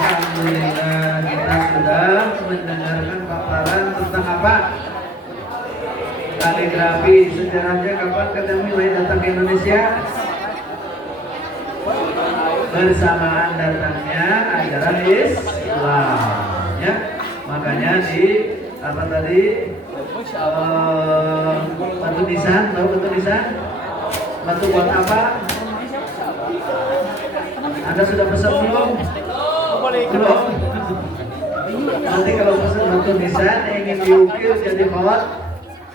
Alhamdulillah, kita sudah mendengarkan paparan tentang apa? Kaligrafi. Sejarahnya kapan Akademi datang ke Indonesia? Bersamaan datangnya ajaran Islam, ya. Makanya di apa tadi? Batu nisan, tahu batu nisan? Batu buat apa? Anda sudah pesan belum? Belum. Nanti kalau pesan batu nisan ingin diukir jadi pot,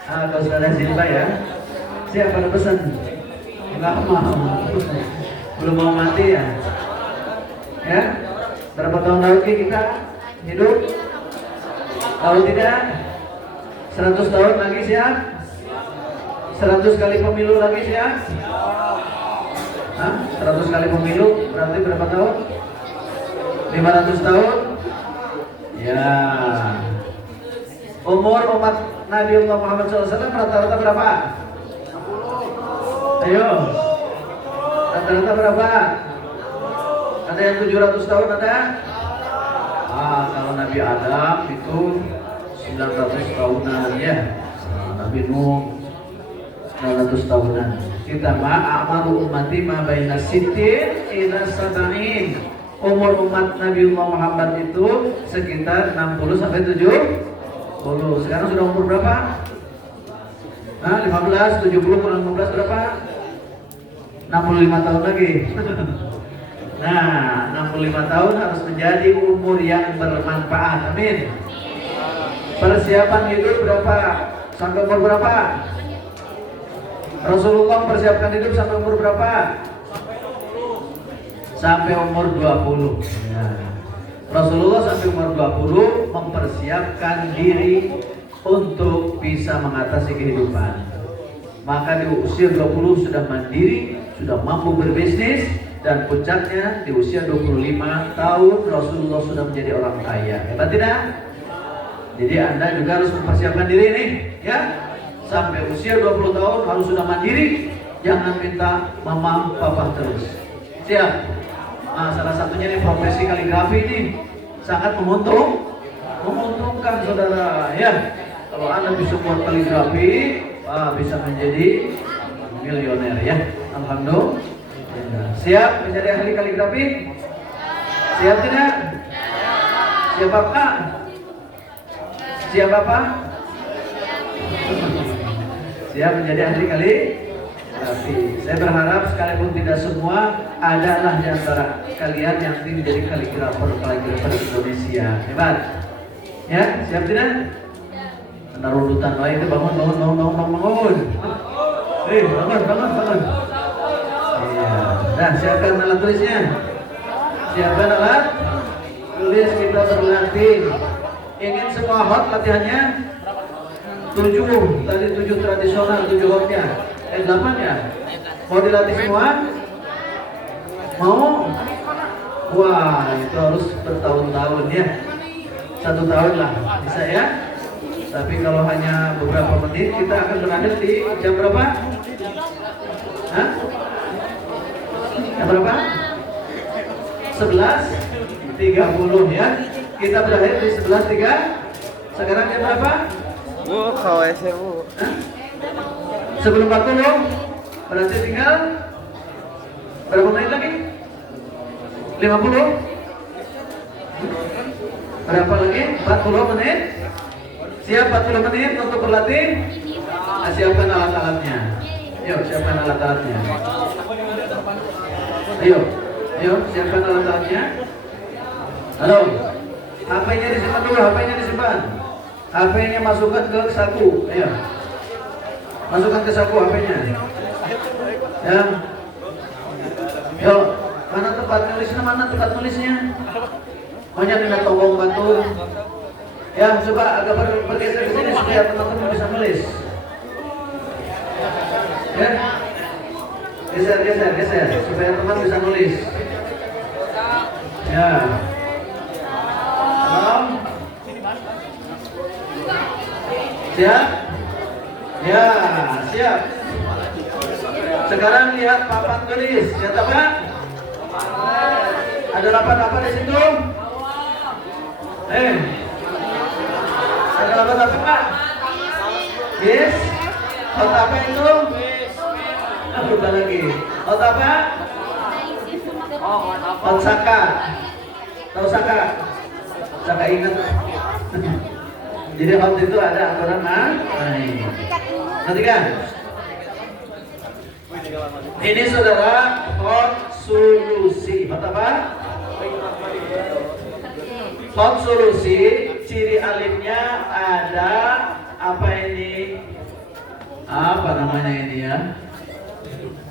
kalau sudah ada Silva ya. Siapa ada pesan? Enggak mau. Belum mau mati ya? Ya? Berapa tahun lagi kita hidup? Tahu tidak? 100 tahun lagi siap? 100 kali pemilu lagi siap? Hah? 100 kali pemilu berarti berapa tahun? 500 tahun? Ya. Umur umat Nabi Muhammad SAW rata-rata berapa? Ayo. Rata-rata berapa? Ada yang 700 tahun ada? Kalau Nabi Adam itu 900 tahunan ya. Nabi Nuh 900 tahunan. Kita amaru ummati ma baina sittin ila sab'in. Umur umat Nabi Muhammad itu sekitar 60 sampai 70. Sekarang sudah umur berapa? 15, 70 kurang 15 berapa? 65 tahun lagi. Nah, 65 tahun harus menjadi umur yang bermanfaat. Amin. Persiapan hidup berapa? Sampai umur berapa? Rasulullah persiapkan hidup sampai umur berapa? Sampai umur 20. Ya. Rasulullah sampai umur 20 mempersiapkan diri untuk bisa mengatasi kehidupan. Maka di usia 20 sudah mandiri, sudah mampu berbisnis, dan puncaknya di usia 25 tahun Rasulullah sudah menjadi orang kaya. Hebat tidak? Jadi Anda juga harus mempersiapkan diri nih, ya. Sampai usia 20 tahun harus sudah mandiri, jangan minta mama papa terus. Siap? Nah, salah satunya nih profesi kaligrafi ini sangat menguntungkan saudara, ya. Kalau Anda bisa buat kaligrafi, bisa menjadi milioner ya. Alhamdulillah. Siap menjadi ahli kaligrafi? Siap tidak? Siap apa? Siap apa? Siap menjadi ahli kaligrafi. Saya berharap sekalipun tidak semua, adalah di antara kalian yang ingin menjadi kaligrafer Indonesia. Hebat. Ya, siap tidak? Ntar urutan lain itu bangun. Bangun. Iya. Nah, siapkan alat tulisnya. Siapkan alat tulis, kita berlatih. Ingin semua hot latihannya? 7. Tadi 7 tradisional, 7 hotnya. 8 ya? Mau dilatih semua? Mau? Wah, itu harus bertahun-tahun ya. 1 tahun lah, bisa ya? Tapi kalau hanya beberapa menit, kita akan berakhir di jam berapa? Hah? Jam berapa? 11.30 ya. Kita berakhir di 11.3. Sekarang jam berapa? Bu, KWC bu. Sebelum 40. Berarti tinggal Berapa menit lagi? 50? Berapa lagi? 40 menit? Siap 40 menit untuk berlatih? Nah, siapkan alat-alatnya. Yuk, siapkan alat-alatnya. Ayo, siapkan alat-alatnya. Halo, HP-nya disimpan dulu, HP-nya disimpan. HP-nya masukkan ke saku. Ayo, masukkan ke saku HP-nya. Ya. Yuk, mana tempat nulisnya? Mana tempat nulisnya? Maunya tidak tolong bantu. Ya, coba agak bergeser ke sini supaya teman-teman bisa nulis. Ya, geser supaya teman bisa nulis. Ya. Halo. Siap? Ya, siap. Sekarang lihat papan tulis. Lihat apa? Ada lapan apa di situ? Ada lapan apa Pak? Yes. Hot apa itu? Berubah lagi. Hot apa? Hot Saka. Tahu Saka? Saka ingat. Jadi hot itu ada aturan nanti kan? Ini saudara hot solusi. Hot apa? Hot solusi. Ciri alifnya ada apa ini? Apa namanya ini ya?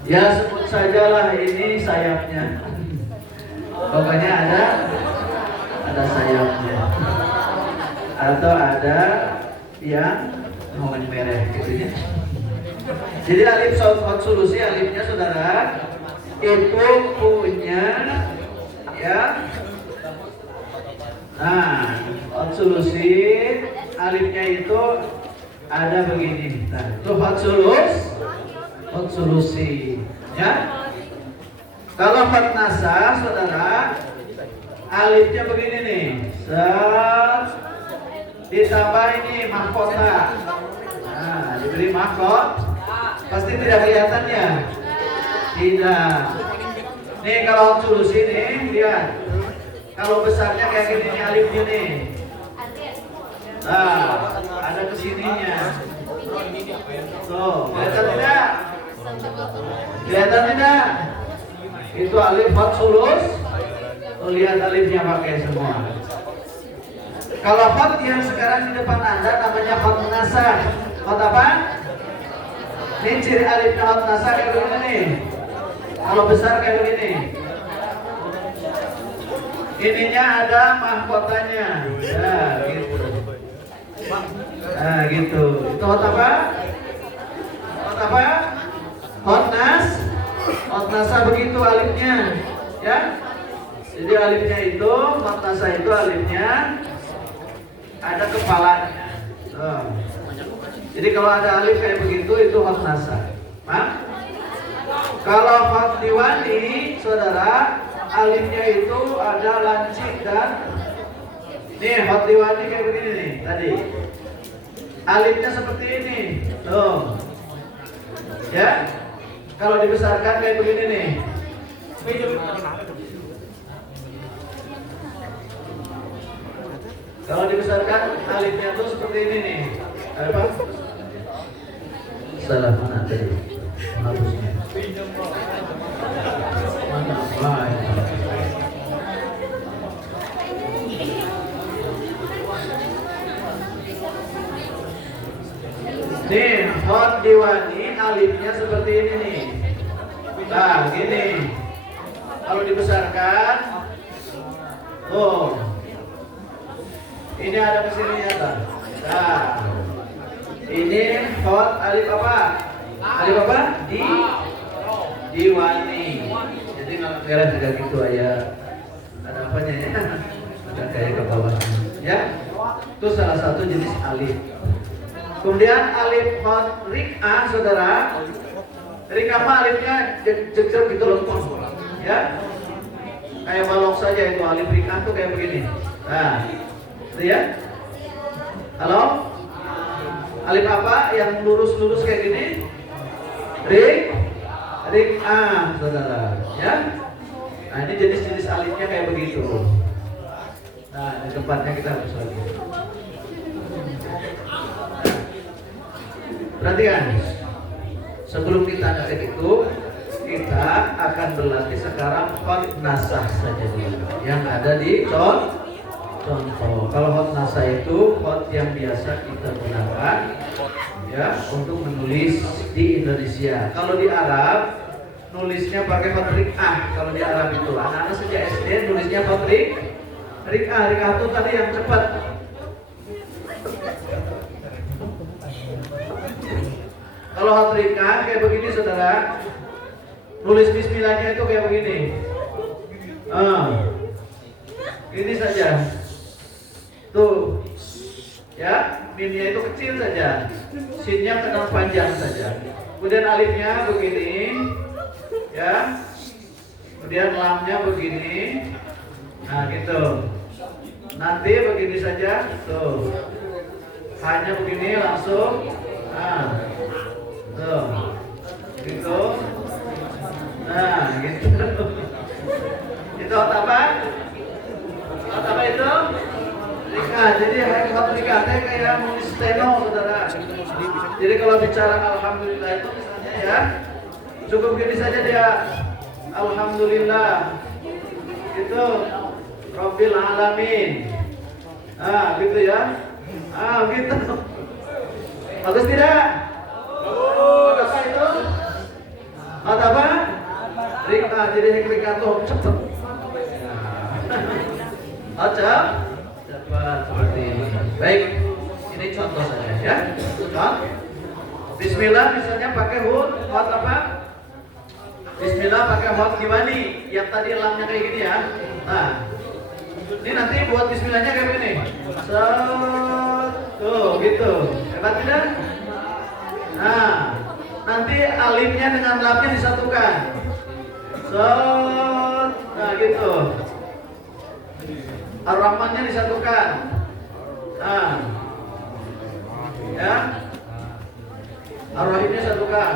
Ya sebut sajalah ini sayapnya. Pokoknya ada sayapnya. Atau ada yang mau merah gitu ya. Jadi alif hot solusi, alifnya saudara itu punya ya. Nah, hot solusi alifnya itu ada begini. Nah, itu hot solusi ya. Kalau hot nasa saudara alifnya begini nih. Ditambah ini mahkota. Nah, diberi mahkota. Pasti tidak kelihatan ya? Tidak. Nih kalau hot solusi nih, lihat. Kalau besarnya kayak gini nih alifnya nih. Nah, ada kesininya. Tuh, kelihatan tidak? Kelihatan tidak? Itu alif hot sulus. Tuh, lihat alifnya pakai semua. Kalau hot yang sekarang di depan Anda namanya hot nasah. Hot apa? Ini ciri alifnya hot nasah kayak begini nih. Kalau besar kayak begini. Ininya ada mahkotanya. Ya, gitu. Nah, gitu. Itu hot apa? Hot apa? Hot nasa begitu alifnya. Ya. Jadi alifnya itu, hot nasa itu alifnya ada kepalanya. Jadi kalau ada alif kayak begitu itu hot nasa. Kalau hot diwani, saudara, alifnya itu ada lancip dan nih hot diwani kayak begini nih tadi. Alifnya seperti ini. Tuh. Ya. Kalau dibesarkan kayak begini nih. Kalau dibesarkan alifnya tuh seperti ini nih. Apa? Salah mana tadi? Menghapusnya. Mana? Nih, hot diwani alifnya seperti ini nih. Nah, gini. Kalau dibesarkan, tuh. Ini ada kesininya tak? Nah, ini hot alif apa? Alif apa? Diwani. Jadi kalau merah juga gitu aja. Ada apanya ya? Ada kayak ke bawah. Ya, itu salah satu jenis alif. Kemudian alif hot rik'ah, saudara. Rik'ah apa alifnya? Jejak gitu loh. Ya, kayak balok saja itu alif rik'ah tuh kayak begini. Nah. Ya, halo, alif apa yang lurus-lurus kayak gini? Ring A, saudara. Ya. Nah, ini jenis-jenis alifnya kayak begitu. Nah, di tempatnya kita harus lagi. Perhatikan. Sebelum kita ketik itu, kita akan berlatih sekarang hot nasah saja dulu. Yang ada di contoh. Kalau hot nasah itu hot yang biasa kita gunakan ya untuk menulis di Indonesia. Kalau di Arab nulisnya pakai hot ring A. Kalau di Arab itu anak-anak sejak SD nulisnya hot ring A. Ring A itu tadi yang cepat. Kalau hot ring A kayak begini saudara. Nulis bismillahnya itu kayak begini. Ini saja. Tuh. Ya, minnya itu kecil saja. Sinnya kena panjang saja. Kemudian alifnya begini. Ya. Kemudian lamnya begini. Nah, gitu. Nanti begini saja. Tuh. Hanya begini langsung. Nah. Tuh. Gitu. Nah, gitu. Itu apa? Apa itu? Rika. Jadi hot rika kayak nulis steno, saudara. Jadi kalau bicara alhamdulillah itu misalnya ya, cukup gini saja dia. Alhamdulillah. Itu Rabbil alamin. Ah, gitu ya. Ah, gitu. Bagus tidak? Apa itu? Apa? Rika, jadi rika tuh cepet. Cepat seperti ini. Baik, ini contoh saja ya. Contoh. Bismillah misalnya pakai hot apa? Bismillah pakai hot gimana? Yang tadi lamnya kayak gini ya. Nah, ini nanti buat Bismillahnya kayak gini. Tuh gitu. Hebat tidak? Nah, nanti alifnya dengan lamnya disatukan. Nah gitu. Ar-Rahmannya disatukan. Nah, ya. Ar-Rahimnya disatukan.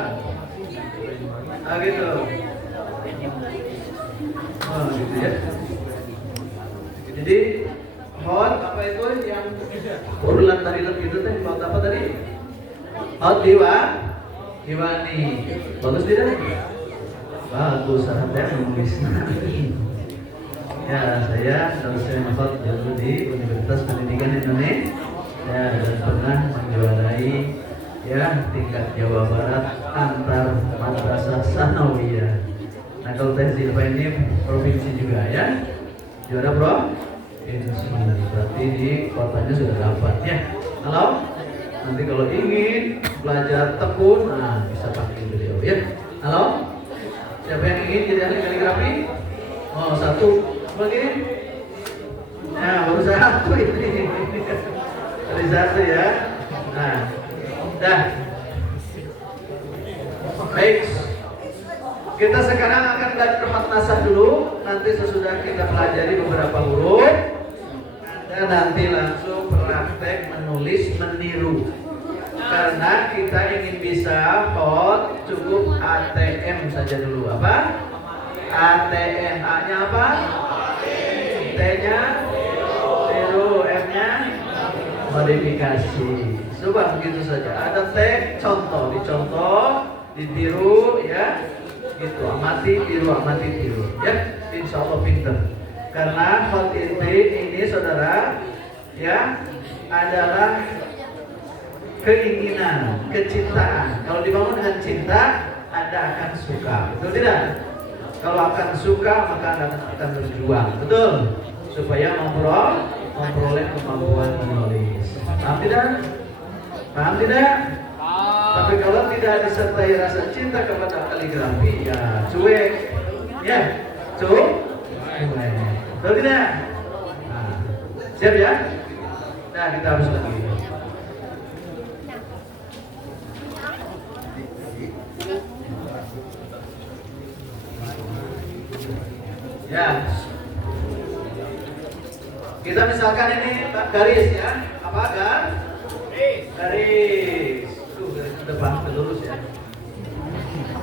Nah gitu. Oh gitu ya. Jadi hot apa itu yang urulan tadi lebih itu tadi hot apa tadi? Hot Diwani. Bagus tidak? Bagus, saya menulis. Ya, saya dosen hot dulu di Universitas Pendidikan Indonesia ya, dan pernah menjuarai ya tingkat Jawa Barat antar madrasah sanawiyah. Nah kalau tes ini provinsi juga ya, juara bro. Berarti di kotanya sudah dapat ya. Halo, nanti kalau ingin belajar tekun, nah bisa pakai beliau ya. Halo, siapa yang ingin jadi ahli kaligrafi? Oh satu. Begini, nah baru satu ini, dari satu ya. Nah, dah. Baik, kita sekarang akan belajar hot nasah dulu. Nanti sesudah kita pelajari beberapa huruf, dan nanti langsung praktek menulis meniru. Karena kita ingin bisa hot, cukup ATM saja dulu. Apa? ATM, A-nya apa? T-nya tiru, M-nya modifikasi. Coba begitu saja. Ada T, contoh, dicontoh, ditiru, ya, gitu. Amati, tiru, ya. Insya Allah pinter. Karena hot ini saudara, ya, adalah keinginan, kecintaan. Kalau dibangun dengan cinta, Anda akan suka. Betul tidak? Kalau akan suka maka Anda akan berjuang, betul? Supaya memperoleh kemampuan menulis. Paham tidak? Paham tidak? Tapi kalau tidak disertai rasa cinta kepada kaligrafi, ya cuek, ya cuek. Betul tidak? Nah, siap ya? Nah kita harus lagi. Ya, kita misalkan ini garis ya, apa garis, tuh garis ke depan ke lurus ya.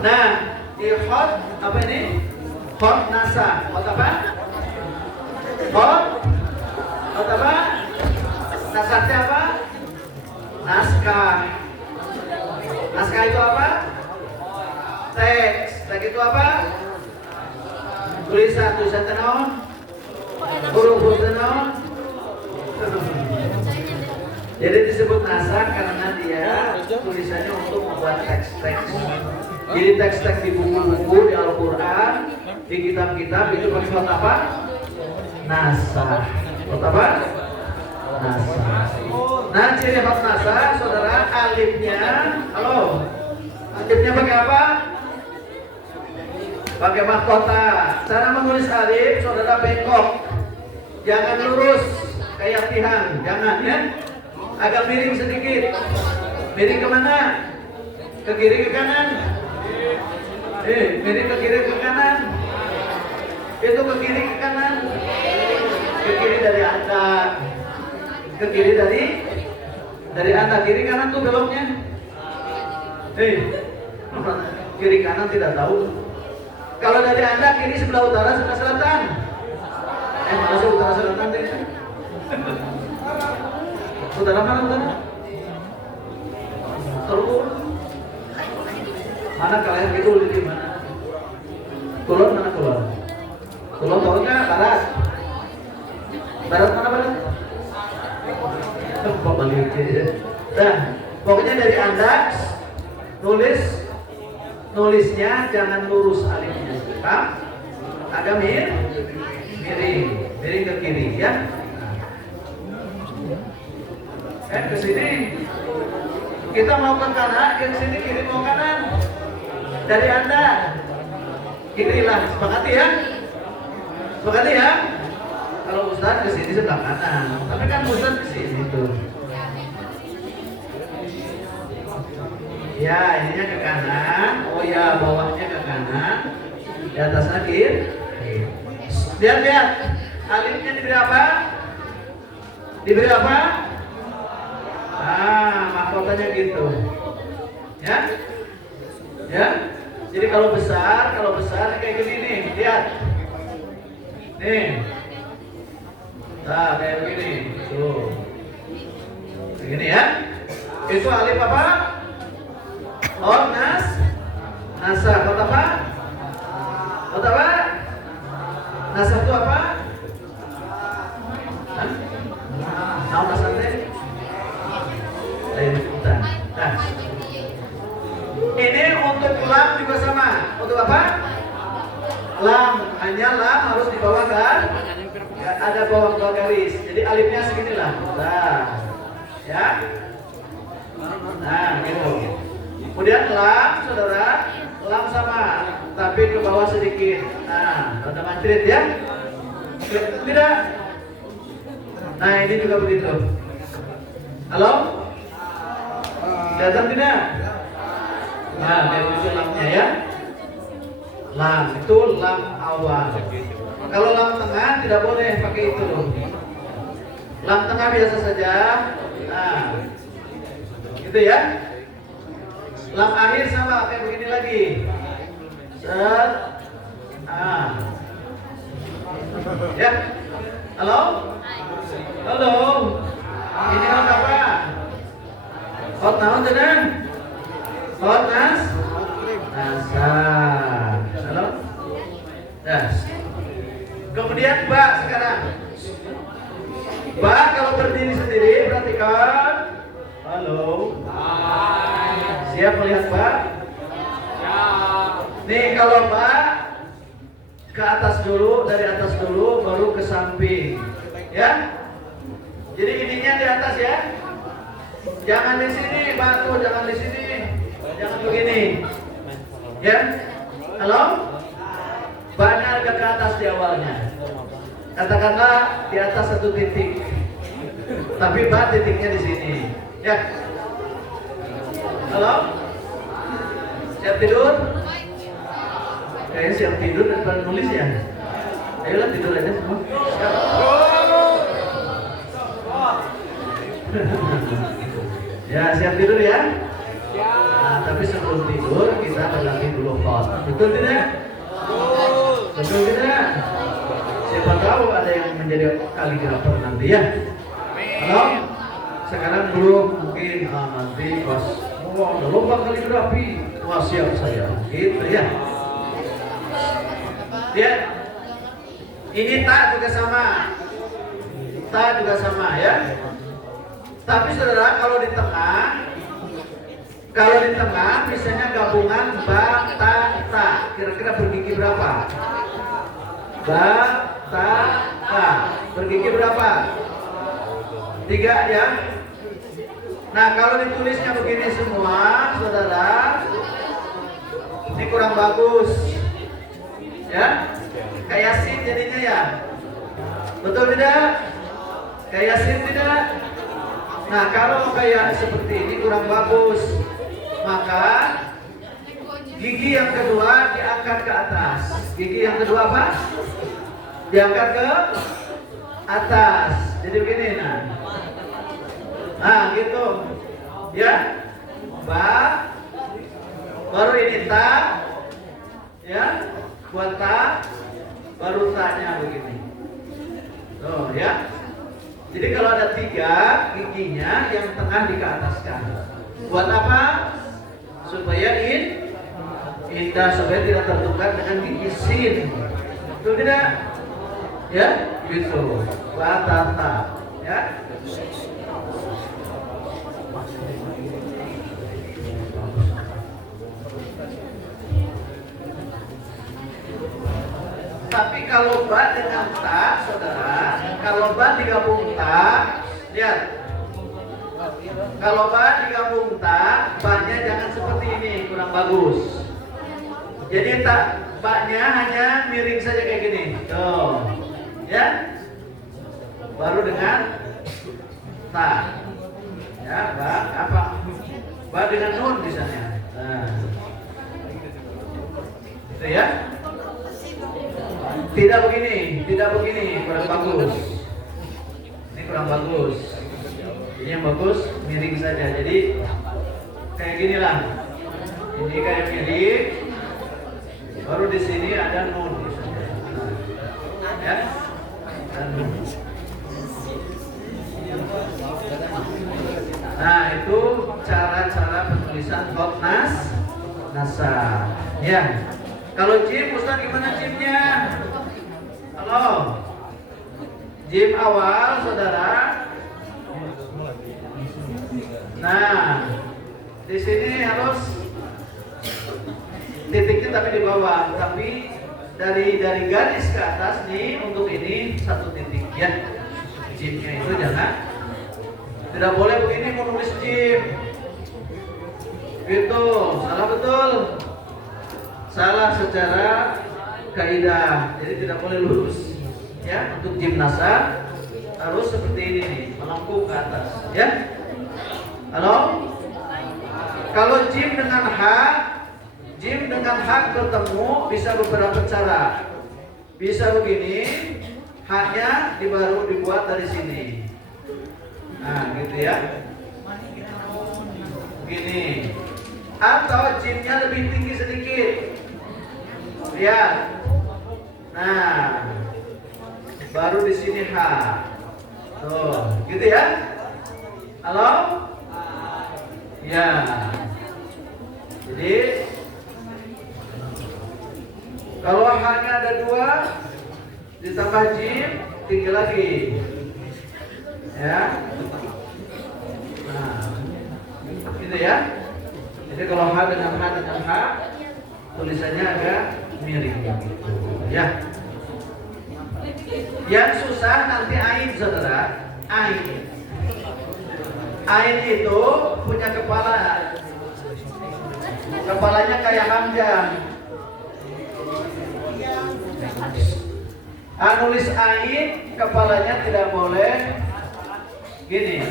Nah, Hot apa ini? Hot nasa. Hot apa? Hot apa? Nasaknya apa? Naskah. Naskah itu apa? Teks. Teks itu apa? Tulisan tenaon? Huruf tenaon? Jadi disebut naskah karena dia tulisannya untuk membuat teks-teks. Jadi teks-teks di buku-buku, di Al-Quran, di kitab-kitab itu pakai hot apa? Naskah. Hot apa? Naskah. Nah, ciri hot naskah, saudara, alifnya, halo, alifnya pakai apa? Pakai mahkota. Cara menulis alif, saudara, bengkok, jangan lurus kayak tihan, jangan ya, agak miring sedikit. Miring kemana? Ke kiri ke kanan? Miring ke kiri ke kanan? Itu ke kiri ke kanan? Ke kiri dari Anda. Ke kiri dari Anda. Kiri kanan tuh beloknya. Kiri kanan tidak tahu. Kalau dari Anda kiri sebelah utara, sebelah selatan. Masuk utara selatan deh. Utara mana utara? Telur. Mana kalian gitu di mana? Kulon mana kulon? Kulon tahu nggak? Barat. Barat mana barat? Kok balik ya? Nah, pokoknya dari Anda nulisnya jangan lurus alifnya, paham? Agak miring ke kiri ya. Ke sini kita mau ke kanan, ke sini kiri mau kanan. Dari Anda kiri lah, sepakati ya? Sepakati ya? Kalau Ustaz ke sini sebelah kanan, tapi kan Ustaz ke sini tuh. Ya, ininya ke kanan. Oh ya, bawahnya ke kanan. Di atasnya kiri. Lihat. Alifnya diberi apa? Diberi apa? Mahkotanya gitu. Ya? Ya? Jadi kalau besar kayak gini nih, lihat. Nih. Nah, kayak begini. Tuh. Begini ya. Itu alif apa? Nasa. Kota apa? Nasa itu apa? Nah, nasa teh? Nah. Ini untuk lam juga sama. Untuk apa? Lam. Hanya lam harus di bawah kan? Ada bawah garis. Jadi alifnya segini lah. Nah. Ya. Nah, gitu. Kemudian lam, saudara, lam sama, tapi ke bawah sedikit. Nah, pada mantrit ya. Tidak. Nah, ini juga begitu. Halo? Kelihatan tidak? Nah, itu lamnya ya. Lam, itu lam awal. Kalau lam tengah tidak boleh pakai itu loh. Lam tengah biasa saja. Nah, gitu ya. Lam akhir sama kayak begini lagi. Set. Ya. Halo? Halo. Ini hot apa? Hot naon jeneng? Hot nasa. Halo? Das. Kemudian ba sekarang. Ba kalau berdiri sendiri perhatikan. Halo. Siap melihat Pak? Ya. Nih kalau Pak ke atas dulu, dari atas dulu, baru ke samping, ya. Jadi ininya di atas ya. Jangan di sini, batu, jangan di sini, jangan begini, ya. Halo? Banyak agak ke atas di awalnya. Katakanlah di atas satu titik, tapi Pak titiknya di sini, ya. Halo? Siap tidur? Kayaknya siap tidur daripada nulis ya. Ayolah tidur aja semua. Ya siap tidur ya? Nah, tapi sebelum tidur kita berlatih dulu hot. Betul tidak? Betul tidak? Siapa tahu ada yang menjadi kaligrafer nanti ya. Halo? Sekarang belum, mungkin nanti pas ada lomba kaligrafi, wah siap saya, gitu ya. Ya, ini tak juga sama, tak juga sama ya. Tapi saudara kalau di tengah misalnya gabungan ba, ta, ta, kira-kira bergigi berapa? Ba, ta, ta, bergigi berapa? 3 ya. Nah kalau ditulisnya begini semua, saudara, ini kurang bagus, ya. Kayak sin jadinya ya. Betul tidak? Kayak sin tidak? Nah kalau kayak seperti ini kurang bagus, maka gigi yang kedua diangkat ke atas. Gigi yang kedua apa? Diangkat ke atas. Jadi begini nah gitu ya. Ba, baru ini ta ya, buat ta, baru ta-nya begini. Tuh ya. Jadi kalau ada 3 giginya, yang tengah dikeataskan. Buat apa? Supaya indah, supaya tidak tertukar dengan gigi sin. Betul tidak? Ya, gitu. Batata, ya. Tapi kalau ba dengan ta, saudara, kalau ba digabung ta, lihat. Kalau ba digabung ta, ba-nya jangan seperti ini, kurang bagus. Jadi ba-nya hanya miring saja kayak gini. Tuh. Ya. Baru dengan ta. Ya, ba apa? Ba dengan nun misalnya. Nah. Itu ya. Tidak begini, kurang bagus. Ini kurang bagus. Ini yang bagus miring saja. Jadi kayak gini lah. Ini kayak miring. Baru di sini ada nun. Ya. Dan nun. Nah itu cara-cara penulisan huruf nasab. Ya. Kalau jim, Ustaz gimana jimnya? Halo. Jim awal, saudara. Nah, di sini harus titiknya tapi di bawah, tapi dari garis ke atas nih untuk ini 1 titik ya. Jimnya itu jangan, tidak boleh begini menulis jim. Gitu, salah betul. Salah secara kaidah, jadi tidak boleh lurus ya. Untuk jim nasab harus seperti ini nih, melengkung ke atas ya. Halo. Kalau jim dengan ha bertemu bisa beberapa cara. Bisa begini, haknya baru dibuat dari sini. Nah gitu ya, begini. Atau jimnya lebih tinggi sedikit. Lihat. Nah, baru di sini H. Tuh, gitu ya. Halo? Ya. Jadi kalau H-nya ada 2 ditambah jim, tinggi lagi. Ya. Nah, gitu ya. Jadi kalau H dengan H tulisannya agak miring gitu. Ya. Yang susah nanti ain, saudara. Ain. Ain itu punya kepala. Kepalanya kayak hamzah. Nulis ain, kepalanya tidak boleh gini.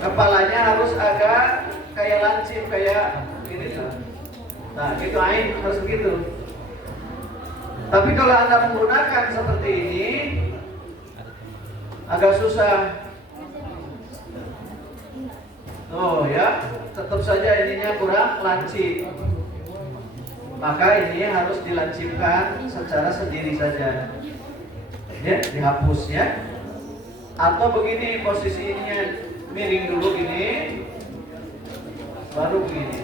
Kepalanya harus agak kayak lancip, kayak gini. Nah, gitu ain harus begitu. Tapi kalau Anda menggunakan seperti ini agak susah. Oh ya, tetap saja ininya kurang lancip. maka ini harus dilancipkan secara sendiri saja. Ya, dihapus ya. Atau begini posisinya, miring dulu gini, baru begini.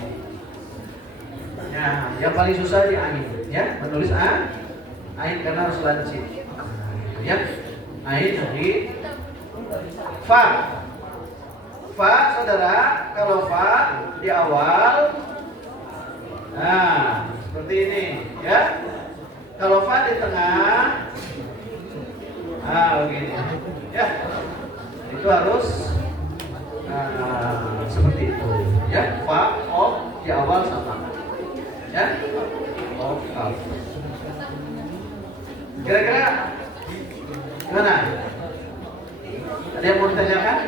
Nah, yang paling susah di ain, ya, menulis ain karena harus lancip. Ya, ain di fa. Fa, saudara, kalau fa di awal, nah seperti ini, ya. Kalau fa di tengah, begini, ya. Itu harus seperti itu, ya. Fa, of di awal sama, ya. Of, Kira-kira gimana? Ada yang mau ditanyakan?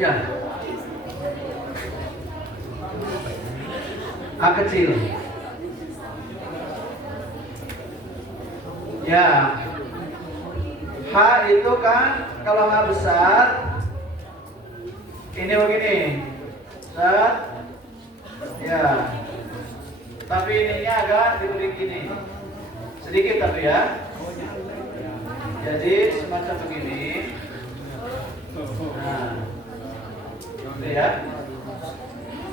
Ya. A kecil. Ya. H itu kan kalau H besar ini begini. Set. Ya. Tapi ininya agak diberi gini. Sedikit tapi ya. Jadi semacam begini. Nah, gitu ya.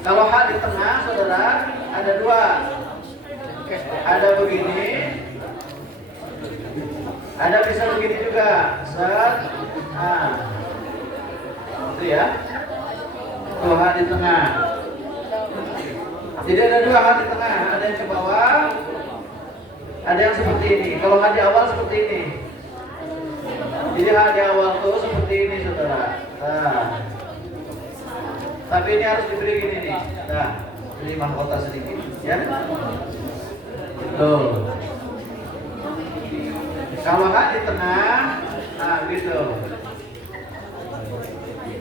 Kalau H di tengah, saudara, ada dua. Ada begini, ada bisa begini juga. Set. Nah, itu ya. Kalau H di tengah. Jadi ada dua H di tengah. Ada yang ke bawah, ada yang seperti ini. Kalau H di awal seperti ini. Jadi H di awal tuh seperti ini, saudara. Nah. Tapi ini harus diberi gini nih. Nah, ini mahkota sedikit, ya. Tuh. Kalau H di tengah, nah gitu.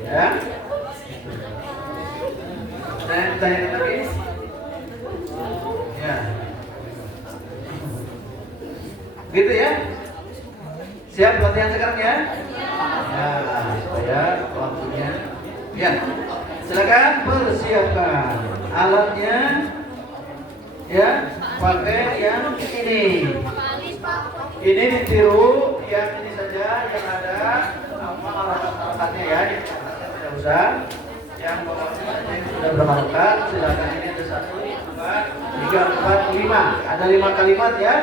Ya. Dan tanya lagi. Ya. Gitu ya. Siap latihan sekarang ya? Ya, supaya waktunya. Ya. Silakan persiapkan alatnya. Ya, pakai yang ini. Ini ditiru yang ini saja, yang ada apa alat-alatnya ya. Tidak usah. Yang sudah bermanfaat, silakan. Ini ada 1, 2, 3, 4, 5. Ada 5 kalimat ya.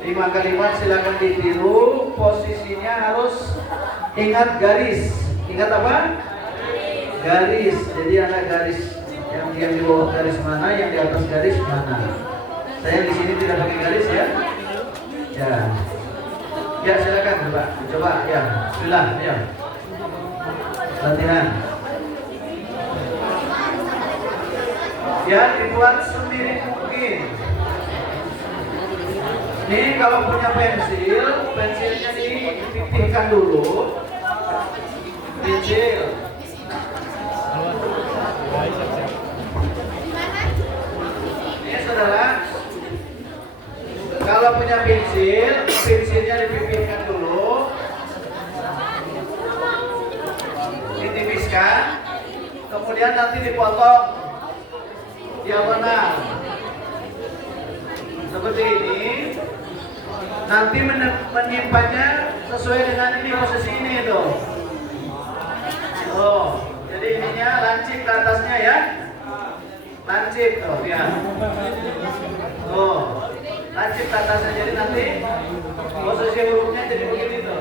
5 kalimat silakan ditiru. Posisinya harus ingat garis. Ingat apa? Garis. Jadi ada garis yang di bawah garis mana, yang di atas garis mana. Saya di sini tidak pakai garis ya. Ya. Ya silakan coba ya. Bismillah ya. Latihan. Ya dibuat sendiri mungkin. Ini kalau punya pensil, pensilnya dipipihkan dulu. Pensil. Ini saudara, kalau punya pensil, pensilnya dipipihkan dulu. Ditipiskan, kemudian nanti dipotong diagonal. Seperti ini. Nanti menyimpannya sesuai dengan ini posisi ini tuh. Oh, jadi ininya lancip ke atasnya ya. Lancip tuh ya. Oh, lancip ke atasnya, jadi nanti posisi hurufnya jadi begini tuh.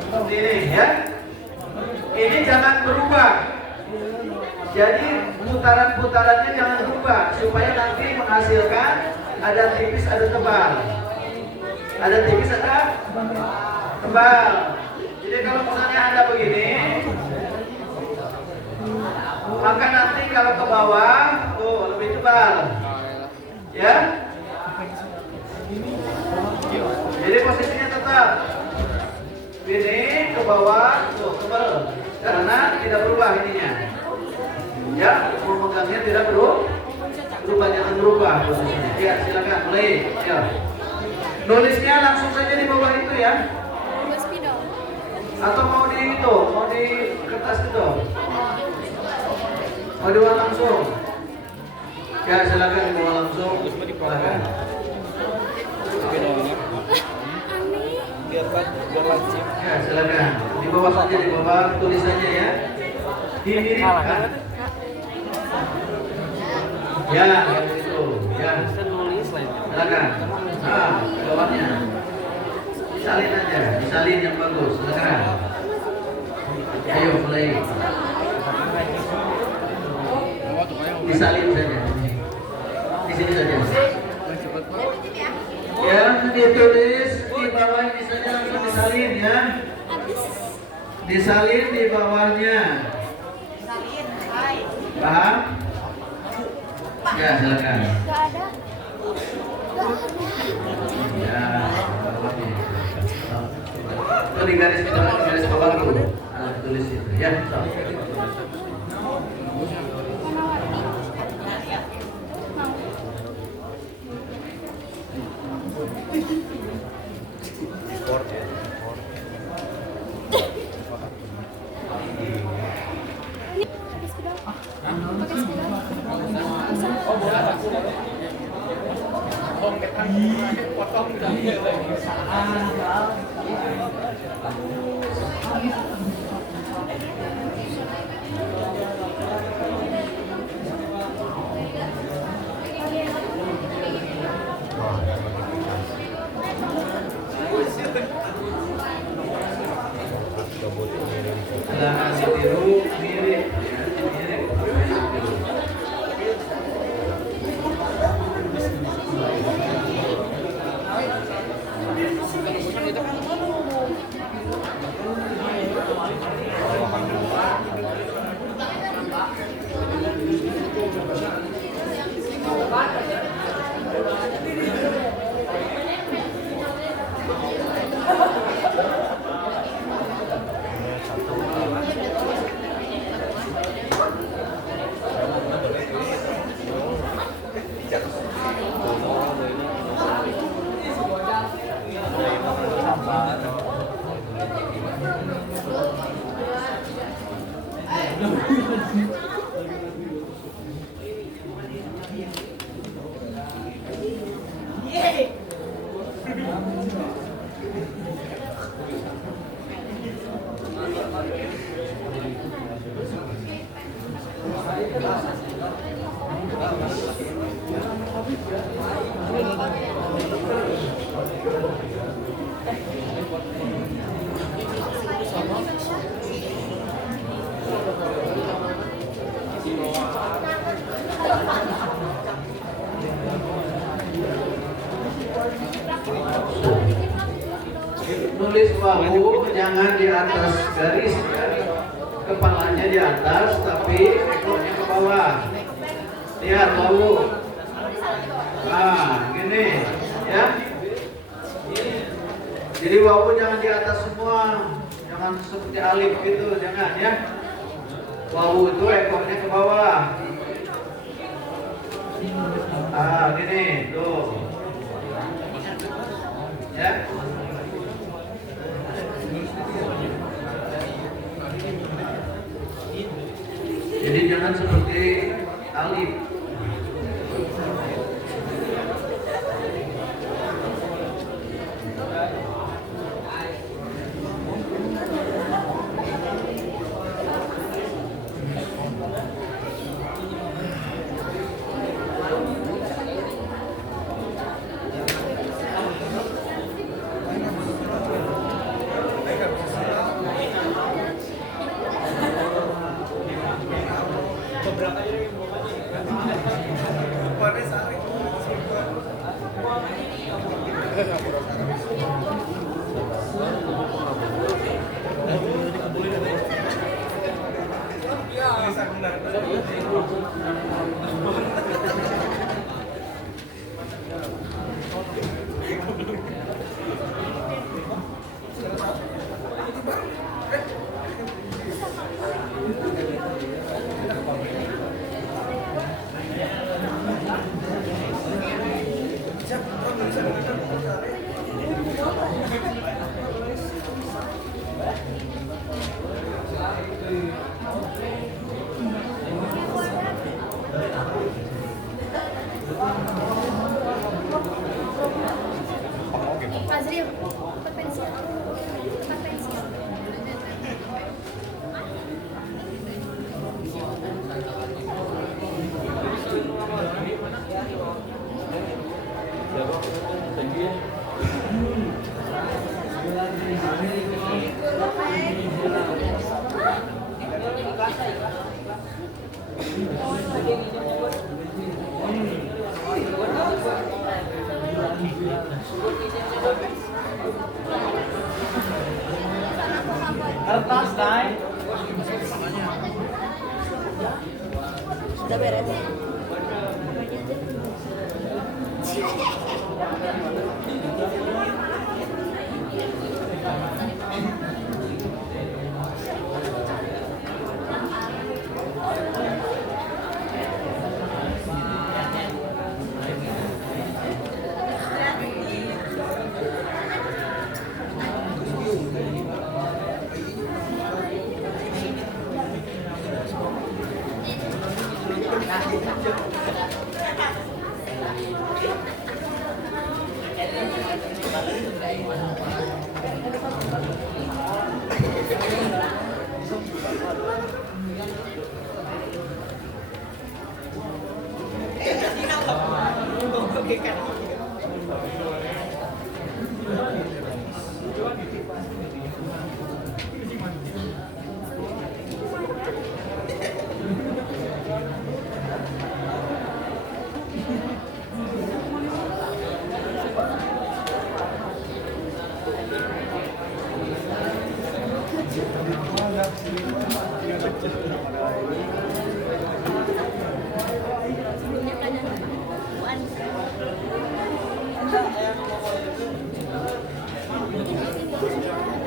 Seperti ini ya. Ini jangan berubah. Jadi putaran-putarannya jangan berubah supaya nanti menghasilkan ada tipis ada tebal. Ada tipis ada tebal. Jadi kalau misalnya ada begini, maka nanti kalau ke bawah, lebih tebal. Ya. Jadi posisinya tetap ini ke bawah, tebal. Karena tidak berubah ininya. Ya, memegangnya tidak berubah, jangan berubah posisinya. Ya, silakan mulai. Ya. Nulisnya langsung saja di bawah itu ya. Atau mau di kertas itu. Mau dibuat langsung. Ya silakan dibawa langsung. Silakan. Biar lancip. Ya silakan. Di bawah saja, di bawah tulisannya ya. Dikirimkan. Ya itu. Ya. Silakan. Nah, ke bawahnya. Disalin aja, disalin yang bagus. Silakan. Ayo mulai. Disalin saja. Di sini saja. Ya, ditulis di bawah ini saja, langsung disalin ya. Disalin di bawahnya. Paham? Ya, silakan. Ya, bawahnya. Itu di garis bawah dulu. Tulis itu ya. Silakan ditiru mirip. Nulis bahu jangan di atas garis ya. Kepalanya di atas tapi ekornya ke bawah. Lihat bahu. Nah, gini ya. Jadi bahu jangan di atas semua. Jangan seperti alif gitu, jangan ya. Bahu itu ekornya ke bawah. Ah, gini, tuh. Ya. Jadi jangan seperti alif.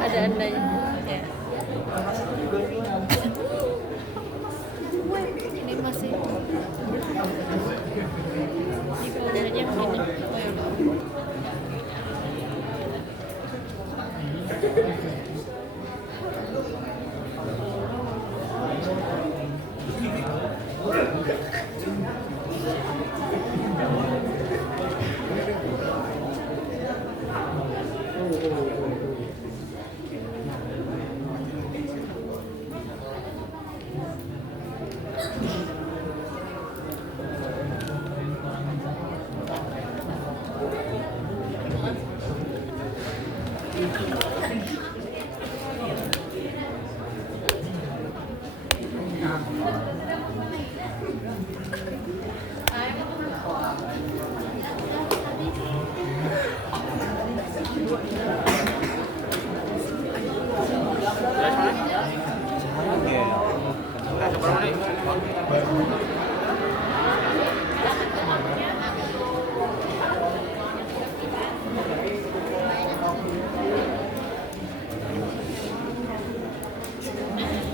Ada andanya. Ya. Ini masih di foldernya begini.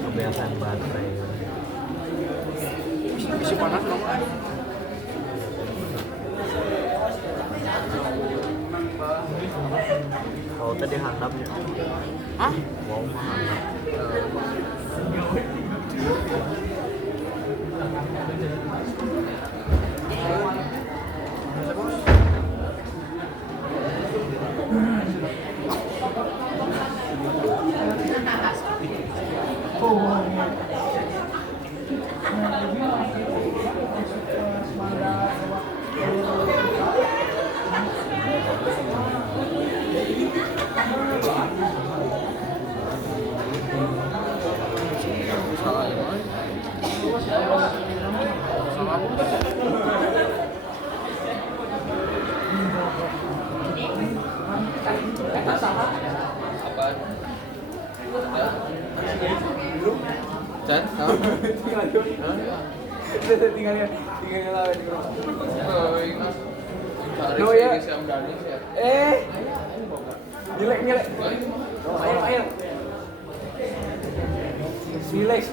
Kebiasaan baterai. Isi panas dong. Kalau tadi handapnya. Hah? Wow, handap. Chan, tinggalin lawan bro. No ya. Nilai. Ayo. Relax.